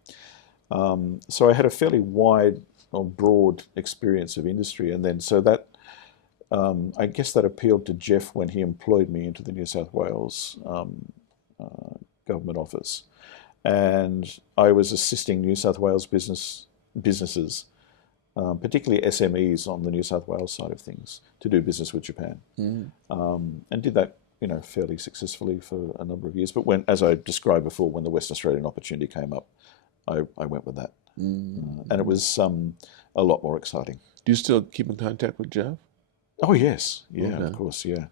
So I had a fairly wide or broad experience of industry, and then so that I guess that appealed to Jeff when he employed me into the New South Wales government office, and I was assisting New South Wales businesses, particularly SMEs on the New South Wales side of things, to do business with Japan, and did that fairly successfully for a number of years. But as I described before, when the Western Australian opportunity came up, I went with that. And it was a lot more exciting. Do you still keep in contact with Jeff? Oh yes, yeah, Okay. of course, yeah.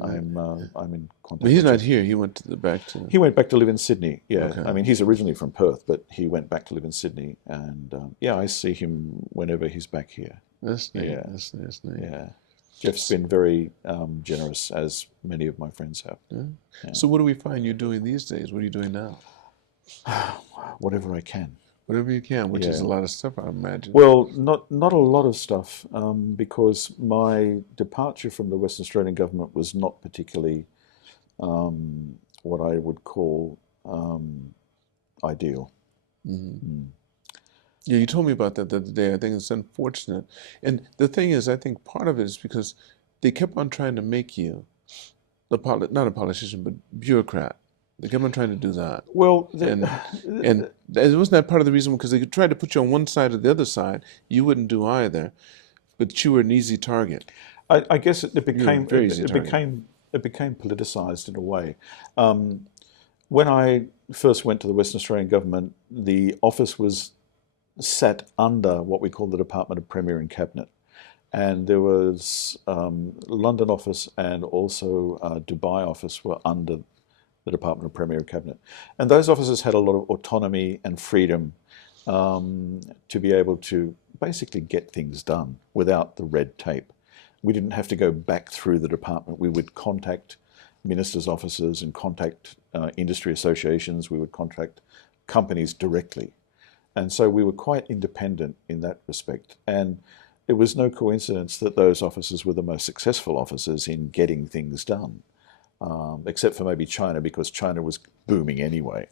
I'm in contact. But he's with not Jeff. here. He went back to. He went back to live in Sydney. Yeah, Okay. I mean he's originally from Perth, but he went back to live in Sydney, and I see him whenever he's back here. That's neat. Yeah. That's neat. Yeah, Jeff's been very generous, as many of my friends have. Yeah. So what do we find you doing these days? What are you doing now? Whatever I can. Whatever you can, which is a Yeah. lot of stuff, I imagine. Well, not a lot of stuff, because my departure from the Western Australian government was not particularly what I would call ideal. Yeah, you told me about that the other day. I think it's unfortunate. And the thing is, I think part of it is because they kept on trying to make you, not a politician, but bureaucrat. They kept on trying to do that. Well, And wasn't that part of the reason? Because they tried to put you on one side or the other side. You wouldn't do either, but you were an easy target. I guess it became very easy it target. became politicized in a way. When I first went to the Western Australian government, the office was sat under what we call the Department of Premier and Cabinet, and there was London office and also Dubai office were under the Department of Premier and Cabinet, and those offices had a lot of autonomy and freedom to be able to basically get things done without the red tape. We didn't have to go back through the department. We would contact ministers' offices and contact industry associations. We would contact companies directly. And so we were quite independent in that respect. And it was no coincidence that those offices were the most successful offices in getting things done, except for maybe China, because China was booming anyway.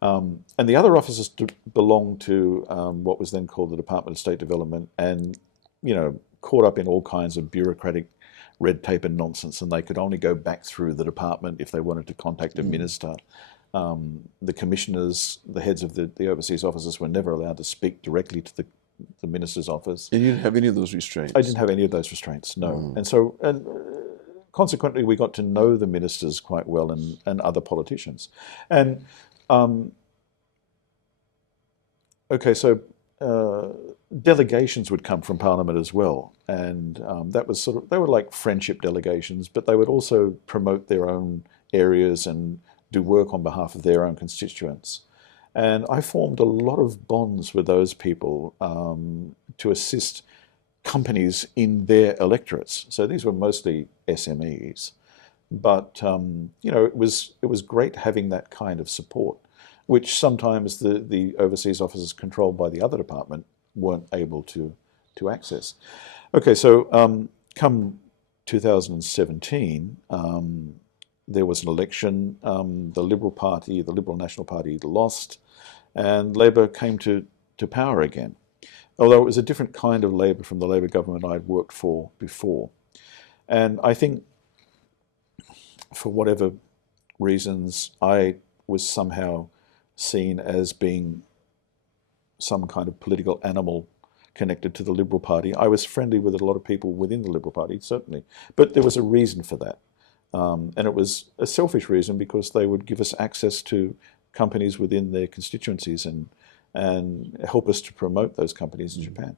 And the other offices belonged to what was then called the Department of State Development, and, caught up in all kinds of bureaucratic red tape and nonsense, and they could only go back through the department if they wanted to contact a minister. The commissioners, the heads of the overseas offices, were never allowed to speak directly to the minister's office. And you didn't have any of those restraints? I didn't have any of those restraints, no. And consequently, we got to know the ministers quite well, and other politicians. And okay, so delegations would come from Parliament as well, and that was sort of, they were like friendship delegations, but they would also promote their own areas and do work on behalf of their own constituents. And I formed a lot of bonds with those people to assist companies in their electorates. So these were mostly SMEs, but you know, it was great having that kind of support, which sometimes the overseas offices controlled by the other department weren't able to access. Okay, so come 2017, there was an election. The Liberal Party, the Liberal National Party, lost, and Labor came to power again. Although it was a different kind of Labor from the Labor government I'd worked for before. And I think, for whatever reasons, I was somehow seen as being some kind of political animal connected to the Liberal Party. I was friendly with a lot of people within the Liberal Party, certainly, but there was a reason for that. And it was a selfish reason, because they would give us access to companies within their constituencies and help us to promote those companies in Japan.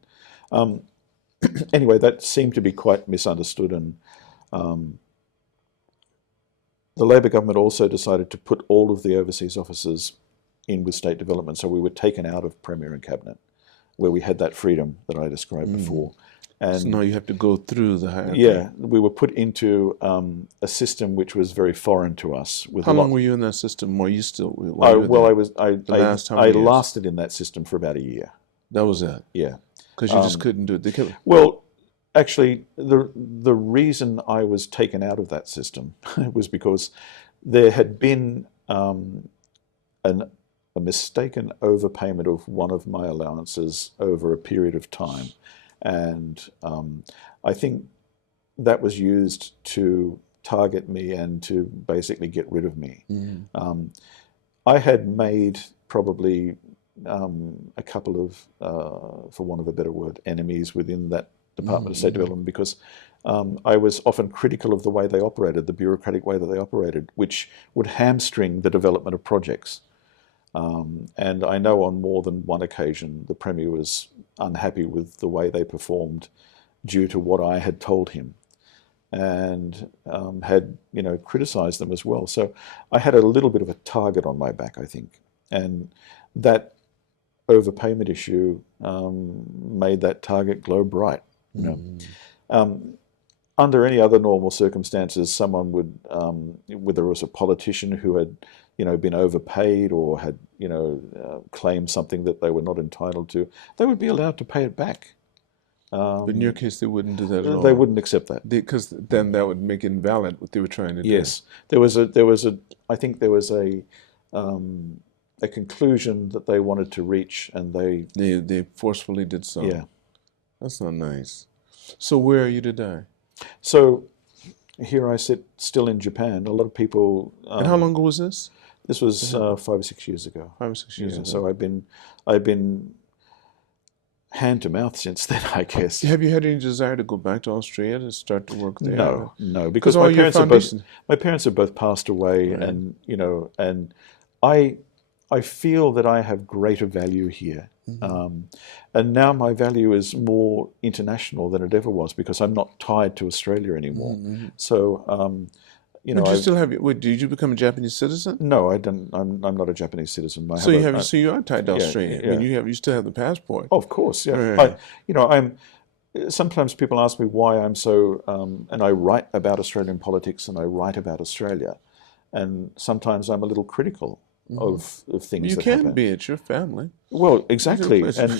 Anyway, that seemed to be quite misunderstood, and the Labor government also decided to put all of the overseas offices in with state development, so we were taken out of Premier and Cabinet, where we had that freedom that I described before. And so now you have to go through the hierarchy. Yeah, we were put into a system which was very foreign to us. How long were you in that system? Were you still? I lasted in that system for about a year. That was it. Yeah, because you just couldn't do it. Well, actually, the reason I was taken out of that system was because there had been a mistaken overpayment of one of my allowances over a period of time. And I think that was used to target me and to basically get rid of me. I had made probably a couple of, for want of a better word, enemies within that Department of State Development, because I was often critical of the way they operated, the bureaucratic way that they operated, which would hamstring the development of projects. And I know on more than one occasion the Premier was unhappy with the way they performed due to what I had told him, and had, you know, criticised them as well. So I had a little bit of a target on my back, I think, and that overpayment issue made that target glow bright. You know, under any other normal circumstances, someone would, whether it was a politician who had, you know, been overpaid or had, you know, claimed something that they were not entitled to, they would be allowed to pay it back. But in your case, they wouldn't do that at all. They wouldn't accept that, because then that would make invalid what they were trying to do. Yes, I think there was a conclusion that they wanted to reach, and they forcefully did so. Yeah, that's not nice. So where are you today? So here I sit, still in Japan. A lot of people. And how long ago was this? This was 5 or 6 years ago. 5 or 6 years ago. So I've been hand to mouth since then, I guess. Have you had any desire to go back to Australia to start to work there? No, because my parents have both passed away, right. And you know, and I feel that I have greater value here, and now my value is more international than it ever was, because I'm not tied to Australia anymore. So. You know, but you still have. Wait, did you become a Japanese citizen? No, I don't. I'm not a Japanese citizen. So you are tied to Australia. Yeah. I mean, you still have the passport. Oh, of course, yeah. Right. Sometimes people ask me why I'm so, and I write about Australian politics and I write about Australia, and sometimes I'm a little critical of things that happen. You can be. It's your family. Well, exactly. And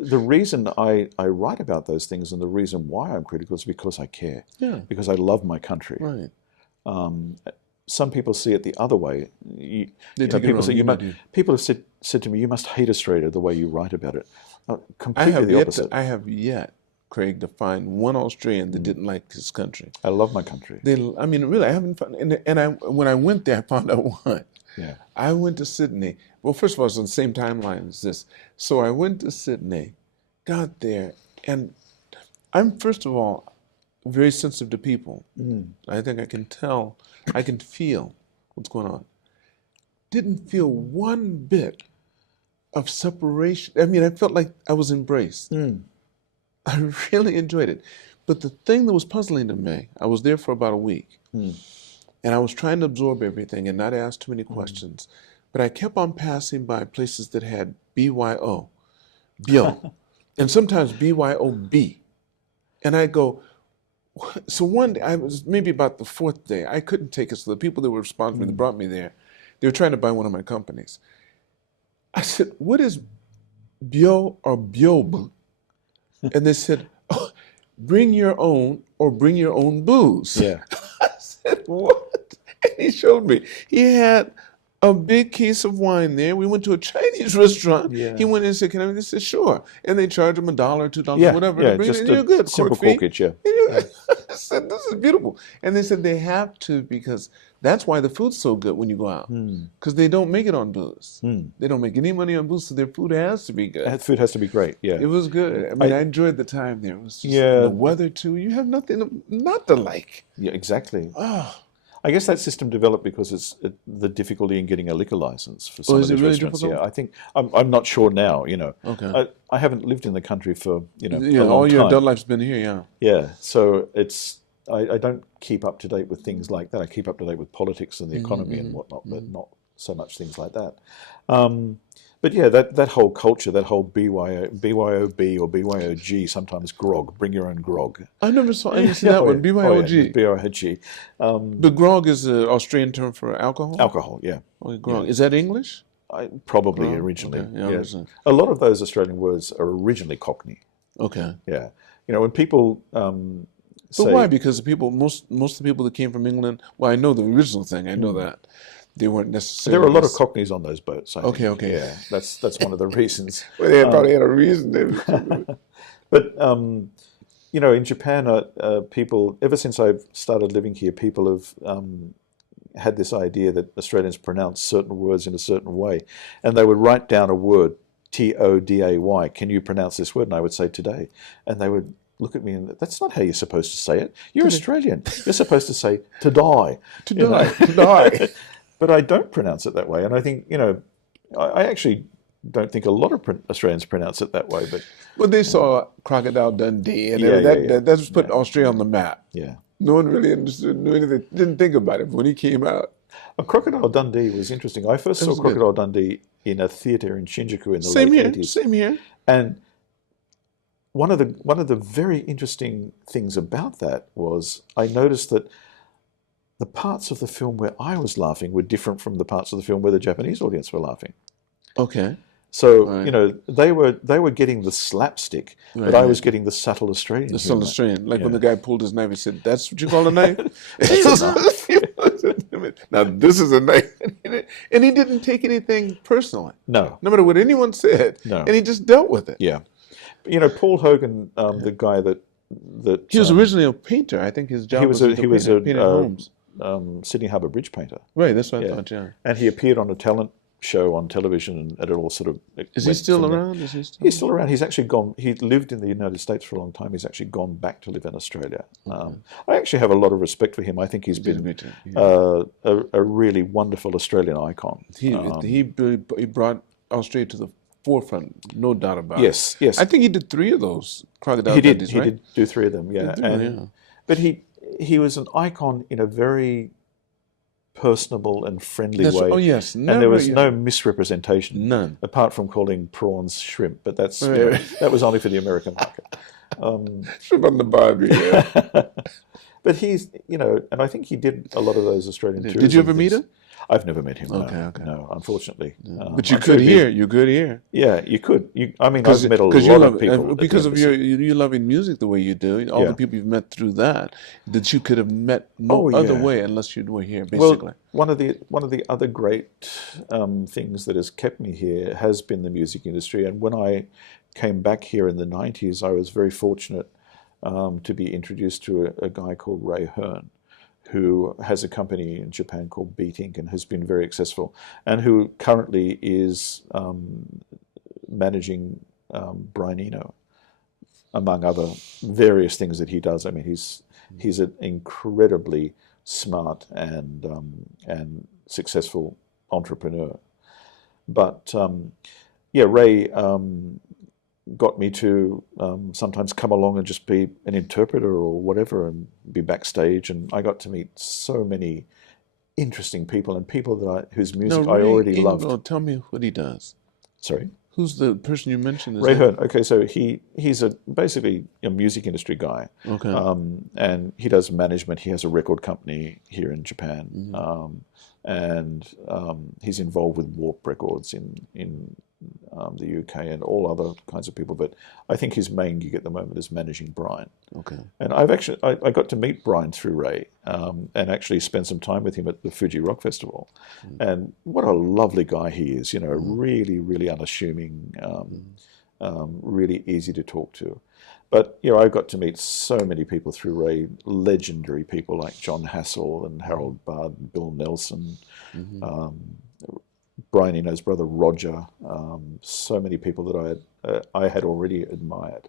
the reason I write about those things and the reason why I'm critical is because I care. Yeah. Because I love my country. Right. Some people see it the other way. People have said to me, "You must hate Australia the way you write about it." Completely the opposite. I have yet, Craig, to find one Australian that didn't like his country. I love my country. I mean, really, I haven't found. When I went there, I found out why. Yeah. I went to Sydney. Well, first of all, it's on the same timeline as this. So I went to Sydney, got there, and I'm, first of all, very sensitive to people. I think I can tell, I can feel what's going on. Didn't feel one bit of separation. I mean, I felt like I was embraced. I really enjoyed it. But the thing that was puzzling to me, I was there for about a week, and I was trying to absorb everything and not ask too many questions. But I kept on passing by places that had BYO, bio, and sometimes BYOB. And I go, so one day, I was maybe about the fourth day, I couldn't take it. So the people that were responsible that brought me there, they were trying to buy one of my companies. I said, what is bio or biob? And they said, oh, bring your own or bring your own booze. Yeah. I said, what? And he showed me. He had a big case of wine there. We went to a Chinese restaurant. Yeah. He went in and said, can I? They said, sure. And they charged him $1, $2, Yeah, whatever. yeah, to bring just it. a You're good. simple Cork fee. corkage, yeah. I said, this is beautiful. And they said they have to, because that's why the food's so good when you go out. Because they don't make it on booze. They don't make any money on booze, so their food has to be good. And food has to be great, yeah. It was good. I mean, I enjoyed the time there. It was just, Yeah. the weather too. You have nothing not to like. Yeah, exactly. Oh, I guess that system developed because the difficulty in getting a liquor license for some of is it these really restaurants. difficult? Yeah, I think I'm not sure now. okay. I haven't lived in the country for a Yeah, long all your time. adult life's been here, yeah. Yeah, so I don't keep up to date with things like that. I keep up to date with politics and the economy and whatnot, but not so much things like that. But yeah, that whole culture, that whole BYOB or BYOG, sometimes grog, bring your own grog. I never saw any see that one, BYOG. BYOG. The grog is an Australian term for alcohol? Alcohol, yeah. Oh, grog. Is that English? Probably Grog? originally. Okay, yeah, I Yeah. understand. A lot of those Australian words are originally Cockney. Okay. Yeah. When people say... But why? Because the people, most of the people that came from England, well, I know the original thing, I know that. They weren't necessarily... There were a lot of Cockneys on those boats. I think. Okay. Yeah, that's one of the reasons. Well, they probably had a reason. But, in Japan, people, ever since I've started living here, people have had this idea that Australians pronounce certain words in a certain way. And they would write down a word, Today. Can you pronounce this word? And I would say today. And they would look at me and, that's not how you're supposed to say it. You're Australian. You're supposed to say to die. To die. But I don't pronounce it that way. And I think, I actually don't think a lot of Australians pronounce it that way. But Well, they saw Crocodile Dundee, and Yeah. that just put Australia on the map. yeah. No one really understood, knew anything, didn't think about it when he came out. Crocodile Dundee was interesting. I first saw was good. Crocodile Dundee in a theatre in Shinjuku in the Same late here, 80s. same here. And one of the very interesting things about that was I noticed that the parts of the film where I was laughing were different from the parts of the film where the Japanese audience were laughing. Okay. So, Right. they were getting the slapstick, but Right, I right. was getting the subtle Australian The Southern humour. Australian. Like when Yeah. the guy pulled his knife, he said, "That's what you call a knife?" Now this is a knife. And he didn't take anything personally, No, no matter what anyone said. No. And he just dealt with it. yeah. Paul Hogan, the guy that He was originally a painter. I think his job he was was to he was paint homes. Sydney Harbour Bridge painter. Right, that's what I Yeah. thought, yeah. And he appeared on a talent show on television, and it all sort of... Is he still around? Is he still He's still around. He's actually gone... He lived in the United States for a long time. He's actually gone back to live in Australia. I actually have a lot of respect for him. I think he's been me too. Yeah. a really wonderful Australian icon. He brought Australia to the forefront, no doubt about it. Yes, yes. I think he did 3 of those Crocodile He did. Dundees, He right? did do 3 of them, yeah. Did 3, yeah. But he was an icon in a very personable and friendly way. Oh, yes. And there was no misrepresentation. None. Apart from calling prawns shrimp, but that's Right. that was only for the American market. Shrimp on the barbie, yeah. But he's, and I think he did a lot of those Australian tourism Did you ever meet things. him? I've never met him. No, Okay. no, unfortunately. But you I'm could sure hear. You could hear. Yeah, you could. I've met a lot of people because at of the embassy. you loving music the way you do. All Yeah. the people you've met through that you could have met no Oh, other yeah. way unless you were here. Basically, well, one of the other great things that has kept me here has been the music industry. And when I came back here in the 90s, I was very fortunate to be introduced to a guy called Ray Hearn, who has a company in Japan called Beat Inc. and has been very successful, and who currently is managing Brian Eno, among other various things that he does. I mean, he's an incredibly smart and successful entrepreneur. But yeah, Ray got me to sometimes come along and just be an interpreter or whatever, and be backstage. And I got to meet so many interesting people, and people that whose music I already loved. No, tell me what he does. Sorry? Who's the person you mentioned? Ray Hearn. Okay, so he's basically a music industry guy. Okay. And he does management. He has a record company here in Japan. Mm-hmm. And he's involved with Warp Records in the UK and all other kinds of people. But I think his main gig at the moment is managing Brian. Okay. And I got to meet Brian through Ray, and actually spend some time with him at the Fuji Rock Festival. Mm. And what a lovely guy he is, really, really unassuming, really easy to talk to. But I got to meet so many people through Ray, legendary people like John Hassell and Harold Budd, and Bill Nelson, Brian Eno's brother Roger, so many people that I had already admired.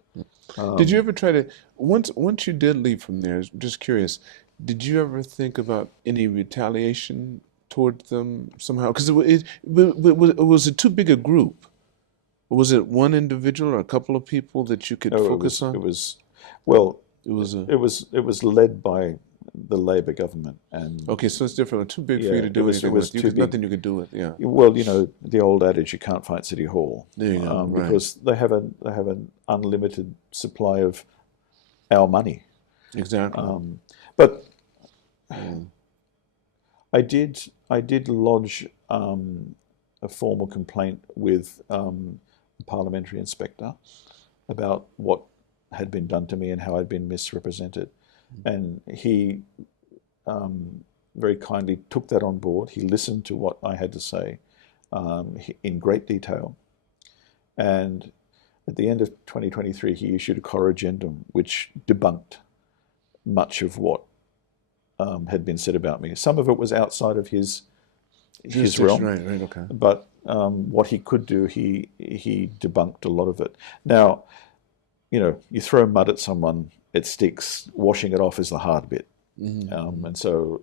Did you ever try to, once you did leave from there, I'm just curious, did you ever think about any retaliation towards them somehow? Because was it too big a group? Was it one individual or a couple of people that you could focus on? It was led by the Labour government. And okay, so it's different. Too big for you to do anything with. There's nothing you could do with. Yeah. Well, the old adage, you can't fight City Hall. There you go. Right. Because they have an unlimited supply of our money. Exactly. But I did lodge a formal complaint with the parliamentary inspector about what had been done to me and how I'd been misrepresented. And he very kindly took that on board. He listened to what I had to say in great detail. And at the end of 2023, he issued a corrigendum which debunked much of what had been said about me. Some of it was outside of his realm, right, okay. But what he could do, he debunked a lot of it. Now, you throw mud at someone, it sticks. Washing it off is the hard bit. Mm-hmm. And so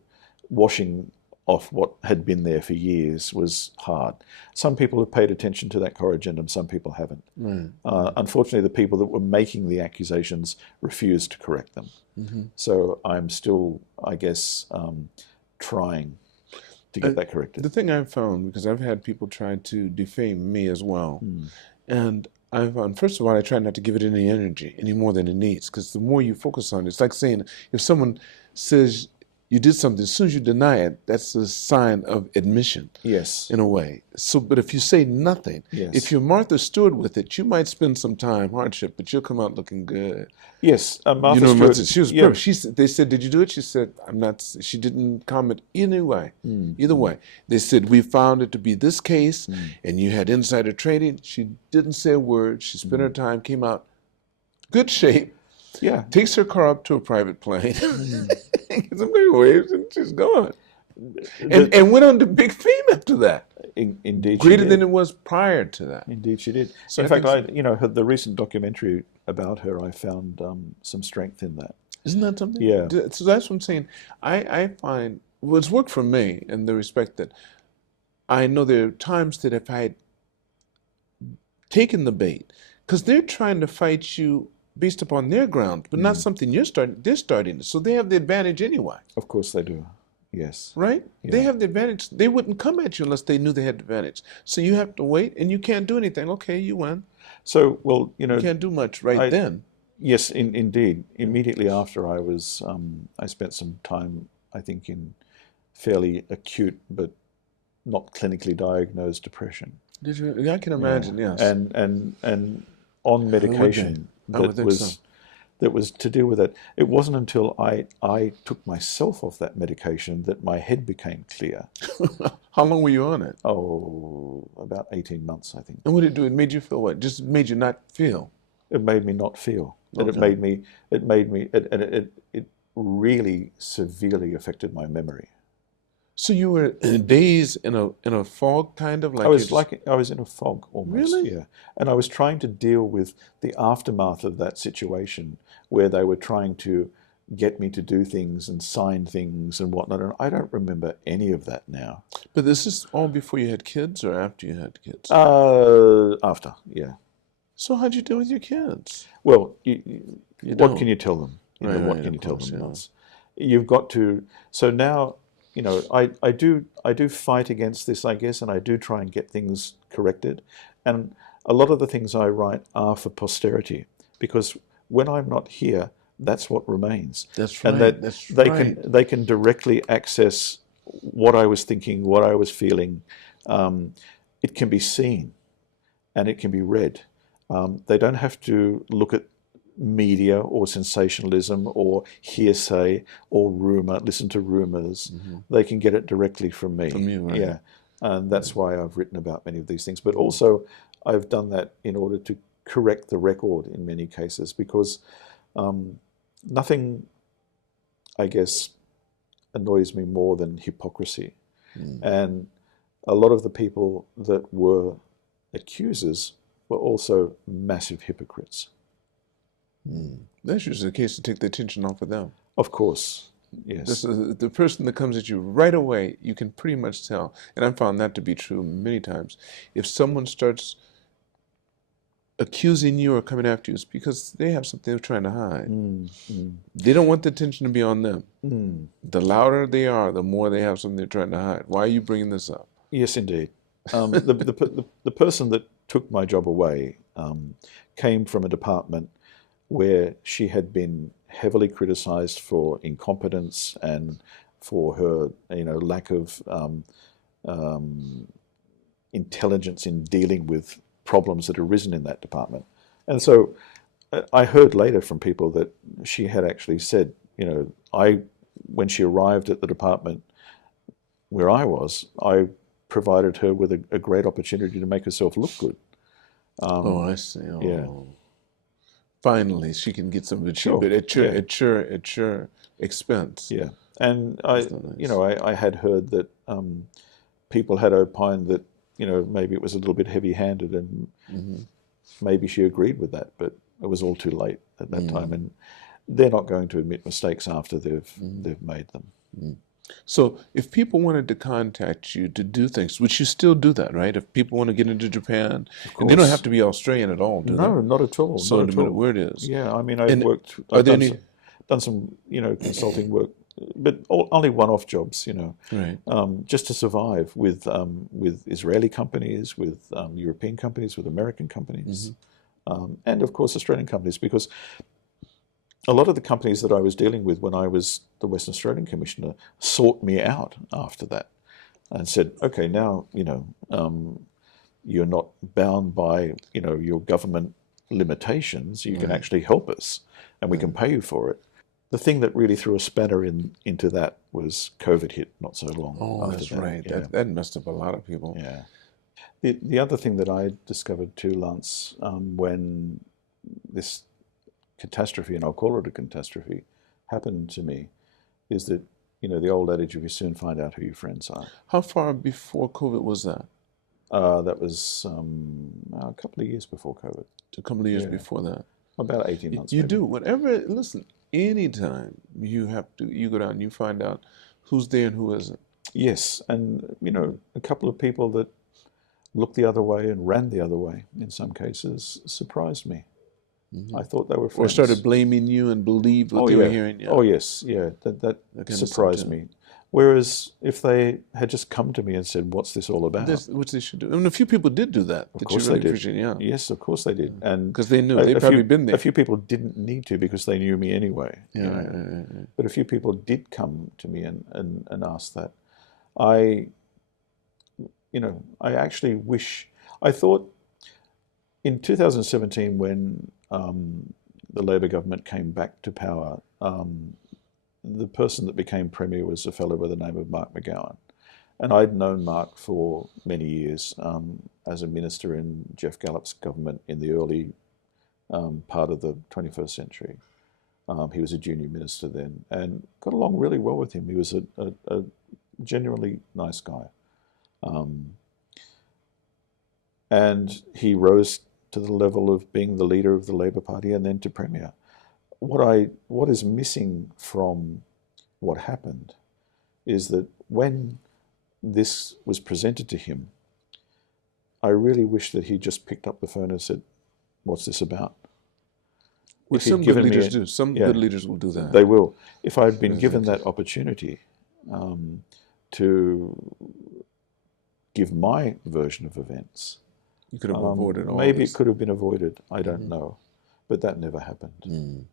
washing off what had been there for years was hard. Some people have paid attention to that corrigendum, some people haven't. Mm-hmm. Unfortunately, the people that were making the accusations refused to correct them. Mm-hmm. So I'm still, I guess, trying to get that corrected. The thing I've found, because I've had people try to defame me as well, and I've found, first of all, I try not to give it any energy, any more than it needs, because the more you focus on it, it's like saying, if someone says you did something, as soon as you deny it, that's a sign of admission. Yes. In a way. So, but if you say nothing, if you're Martha Stewart with it, you might spend some time, hardship, but you'll come out looking good. Yes. Martha Stewart, she was perfect. They said, did you do it? She said, I'm not. She didn't comment either way. Either way. They said, we found it to be this case, and you had insider trading. She didn't say a word. She spent her time, came out good shape. Yeah. Takes her car up to a private plane, gets some big waves, and she's gone. And went on to big fame after that. Indeed, greater than it was prior to that. Indeed, she did. So in fact, the recent documentary about her, I found some strength in that. Isn't that something? Yeah. So that's what I'm saying. I find what's worked for me in the respect that I know there are times that if I had taken the bait, because they're trying to fight you based upon their ground, but not something they're starting. So they have the advantage anyway. Of course they do. Yes. Right? Yeah. They have the advantage. They wouldn't come at you unless they knew they had the advantage. So you have to wait, and you can't do anything. Okay, you win. So, well, you can't do much then. Yes, indeed. Immediately after I was, I spent some time, I think, in fairly acute but not clinically diagnosed depression. Did you? I can imagine. Yes. And on medication. That was to deal with it. It wasn't until I took myself off that medication that my head became clear. How long were you on it? Oh, about 18 months, I think. And what did it do? It made you feel what? Just made you not feel? It made me not feel. Okay. It really severely affected my memory. So you were in days in a fog, kind of I like you're was just like I was in a fog almost, really. yeah. And I was trying to deal with the aftermath of that situation where they were trying to get me to do things and sign things and whatnot. And I don't remember any of that now. But this is all before you had kids or after you had kids? After, yeah. So how'd you deal with your kids? Well, You what can don't. you tell them? Right, What right, can of you tell course, them? yeah. You've got to. So now, I do fight against this, I guess, and I do try and get things corrected. And a lot of the things I write are for posterity, because when I'm not here, that's what remains, That's and right. that That's they right. can directly access what I was thinking, what I was feeling. It can be seen and it can be read. They don't have to look at media or sensationalism or hearsay or rumor, listen to rumors. They can get it directly from me. From you, right? Yeah. And that's why I've written about many of these things. But Mm-hmm. also, I've done that in order to correct the record in many cases, because nothing, I guess, annoys me more than hypocrisy. And a lot of the people that were accusers were also massive hypocrites. That's usually the case to take the attention off of them. Of course, yes. This is the person that comes at you right away, you can pretty much tell. And I've found that to be true many times. If someone starts accusing you or coming after you, it's because they have something they're trying to hide. They don't want the attention to be on them. The louder they are, the more they have something they're trying to hide. Why are you bringing this up? Yes, indeed. The person that took my job away came from a department where she had been heavily criticized for incompetence and for her, lack of intelligence in dealing with problems that had arisen in that department. And so I heard later from people that she had actually said, when she arrived at the department where I was, I provided her with a great opportunity to make herself look good. I see. Oh. Yeah. Finally, she can get some of it cheap, Sure. but at Yeah. your expense. Yeah, and That's not nice. I had heard that people had opined that maybe it was a little bit heavy-handed, and maybe she agreed with that, but it was all too late at that time, and they're not going to admit mistakes after they've made them. So if people wanted to contact you to do things, which you still do that, right? If people want to get into Japan, and they don't have to be Australian at all, do they? No, not at all. So Not no at matter all. where it is. Yeah, I mean, And are I've there done any? done some consulting work, but only one-off jobs, Right. just to survive with Israeli companies, with European companies, with American companies, and of course Australian companies, because a lot of the companies that I was dealing with when I was the Western Australian Commissioner sought me out after that and said, okay, now, you're not bound by, your government limitations. You can actually help us and we can pay you for it. The thing that really threw a spanner into that was COVID hit not so long after That's that. right. Yeah. That messed up a lot of people. Yeah. The other thing that I discovered too, Lance, when this catastrophe, and I'll call it a catastrophe, happened to me, is that, the old adage of you soon find out who your friends are. How far before COVID was that? That was a couple of years before COVID. A couple of years before that. About 18 months. You maybe. do. Listen, anytime you go down and you find out who's there and who isn't. Yes, and, a couple of people that looked the other way and ran the other way, in some cases, surprised me. I thought they were friends. Or started blaming you and believed what they were hearing. Yeah. Oh, yes, yeah, that surprised me. Whereas if they had just come to me and said, what's this all about? Which they should do. I mean, a few people did do that. Of course they did. Yeah. Yes, of course they did. And because they knew. They'd probably been there. A few people didn't need to because they knew me anyway. Yeah, right. But a few people did come to me and ask that. I actually I thought in 2017 when the Labor government came back to power, the person that became Premier was a fellow by the name of Mark McGowan. And I'd known Mark for many years as a minister in Jeff Gallup's government in the early part of the 21st century. He was a junior minister then and got along really well with him. He was a genuinely nice guy. And he rose to the level of being the leader of the Labour Party and then to Premier. What is missing from what happened is that when this was presented to him, I really wish that he just picked up the phone and said, "What's this about?" Which some good leaders do. Some good leaders will do that. They will. If I'd been given that opportunity to give my version of events, you could have avoided all maybe this. it could have been avoided. I don't know. But that never happened.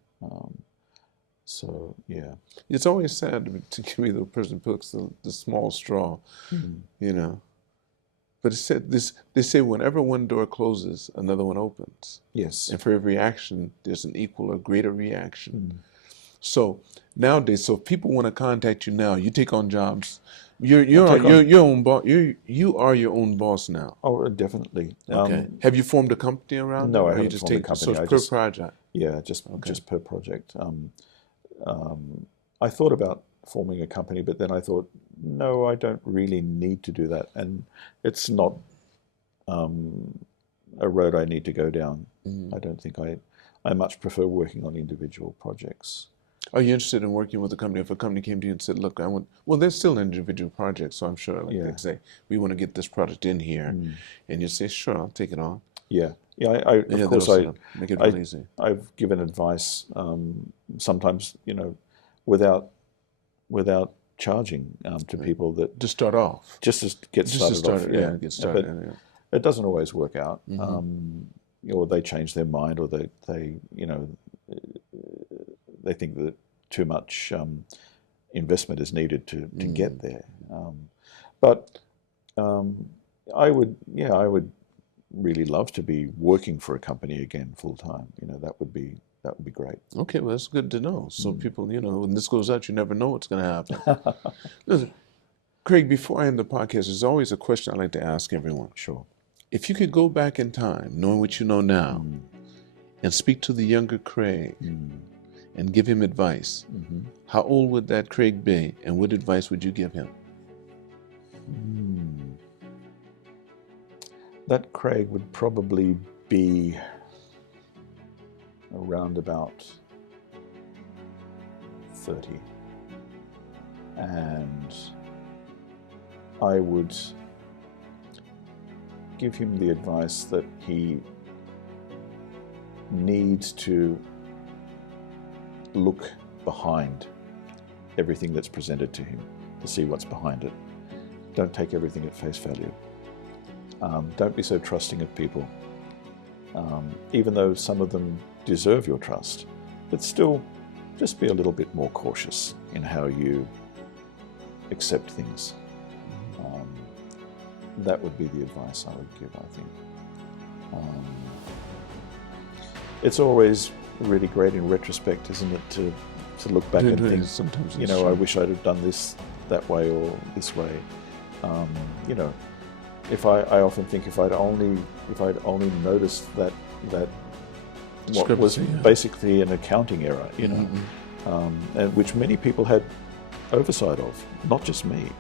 So, yeah. It's always sad to be the person who picks the small straw, you know. But they say whenever one door closes, another one opens. Yes. And for every action, there's an equal or greater reaction. So nowadays, if people want to contact you now, you take on jobs. You are your own boss. You are your own boss now. Oh, definitely. Okay. Have you formed a company around? No, it, I or haven't you just formed a take company. so I per just- project? Yeah, just per project. I thought about forming a company, but then I thought, no, I don't really need to do that, and it's not a road I need to go down. I don't think I much prefer working on individual projects. Are you interested in working with a company? If a company came to you and said, "Look, well, there's still individual projects, so I'm sure, they'd say, we want to get this product in here," and you say, "Sure, I'll take it on." Yeah, of course, make it real easy. I've given advice sometimes, without charging to people that To start off. just to get started off. Yeah, get started. But it doesn't always work out, or they change their mind, or they think that too much investment is needed to get there. But I would really love to be working for a company again full time. That would be great. Okay, well, that's good to know. So people, when this goes out, you never know what's going to happen. Listen, Craig, before I end the podcast, there's always a question I like to ask everyone. Sure. If you could go back in time, knowing what you know now, and speak to the younger Craig and give him advice, how old would that Craig be, and what advice would you give him? That Craig would probably be around about 30. And I would give him the advice that he needs to look behind everything that's presented to him to see what's behind it. Don't take everything at face value. Don't be so trusting of people, even though some of them deserve your trust, but still just be a little bit more cautious in how you accept things. That would be the advice I would give, I think. It's always really great in retrospect, isn't it, to look back and think, sometimes I wish I'd have done this that way or this way. If I often think if I'd only noticed that what was basically an accounting error, and which many people had oversight of, not just me.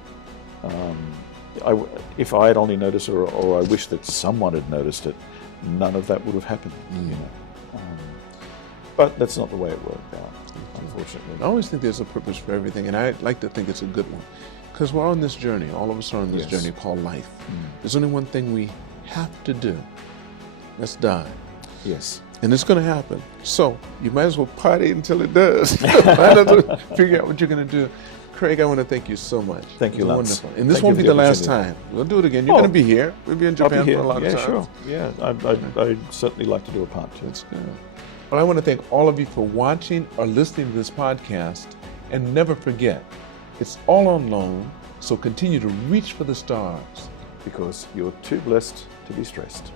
If I had only noticed, or I wish that someone had noticed it, none of that would have happened. But that's not the way it worked out, unfortunately. I always think there's a purpose for everything, and I like to think it's a good one. Because we're on this journey, all of us are on this journey called life. There's only one thing we have to do. That's die. Yes. And it's going to happen. So you might as well party until it does. Might as well figure out what you're going to do. Craig, I want to thank you so much. Thank you, Lance. Wonderful. And this won't be the last time. We'll do it again. You're going to be here. We'll be in Japan for a lot of times. Sure. Yeah, I'd certainly like to do a part two. That's good. Well, I want to thank all of you for watching or listening to this podcast. And never forget, it's all on loan, so continue to reach for the stars. Because you're too blessed to be stressed.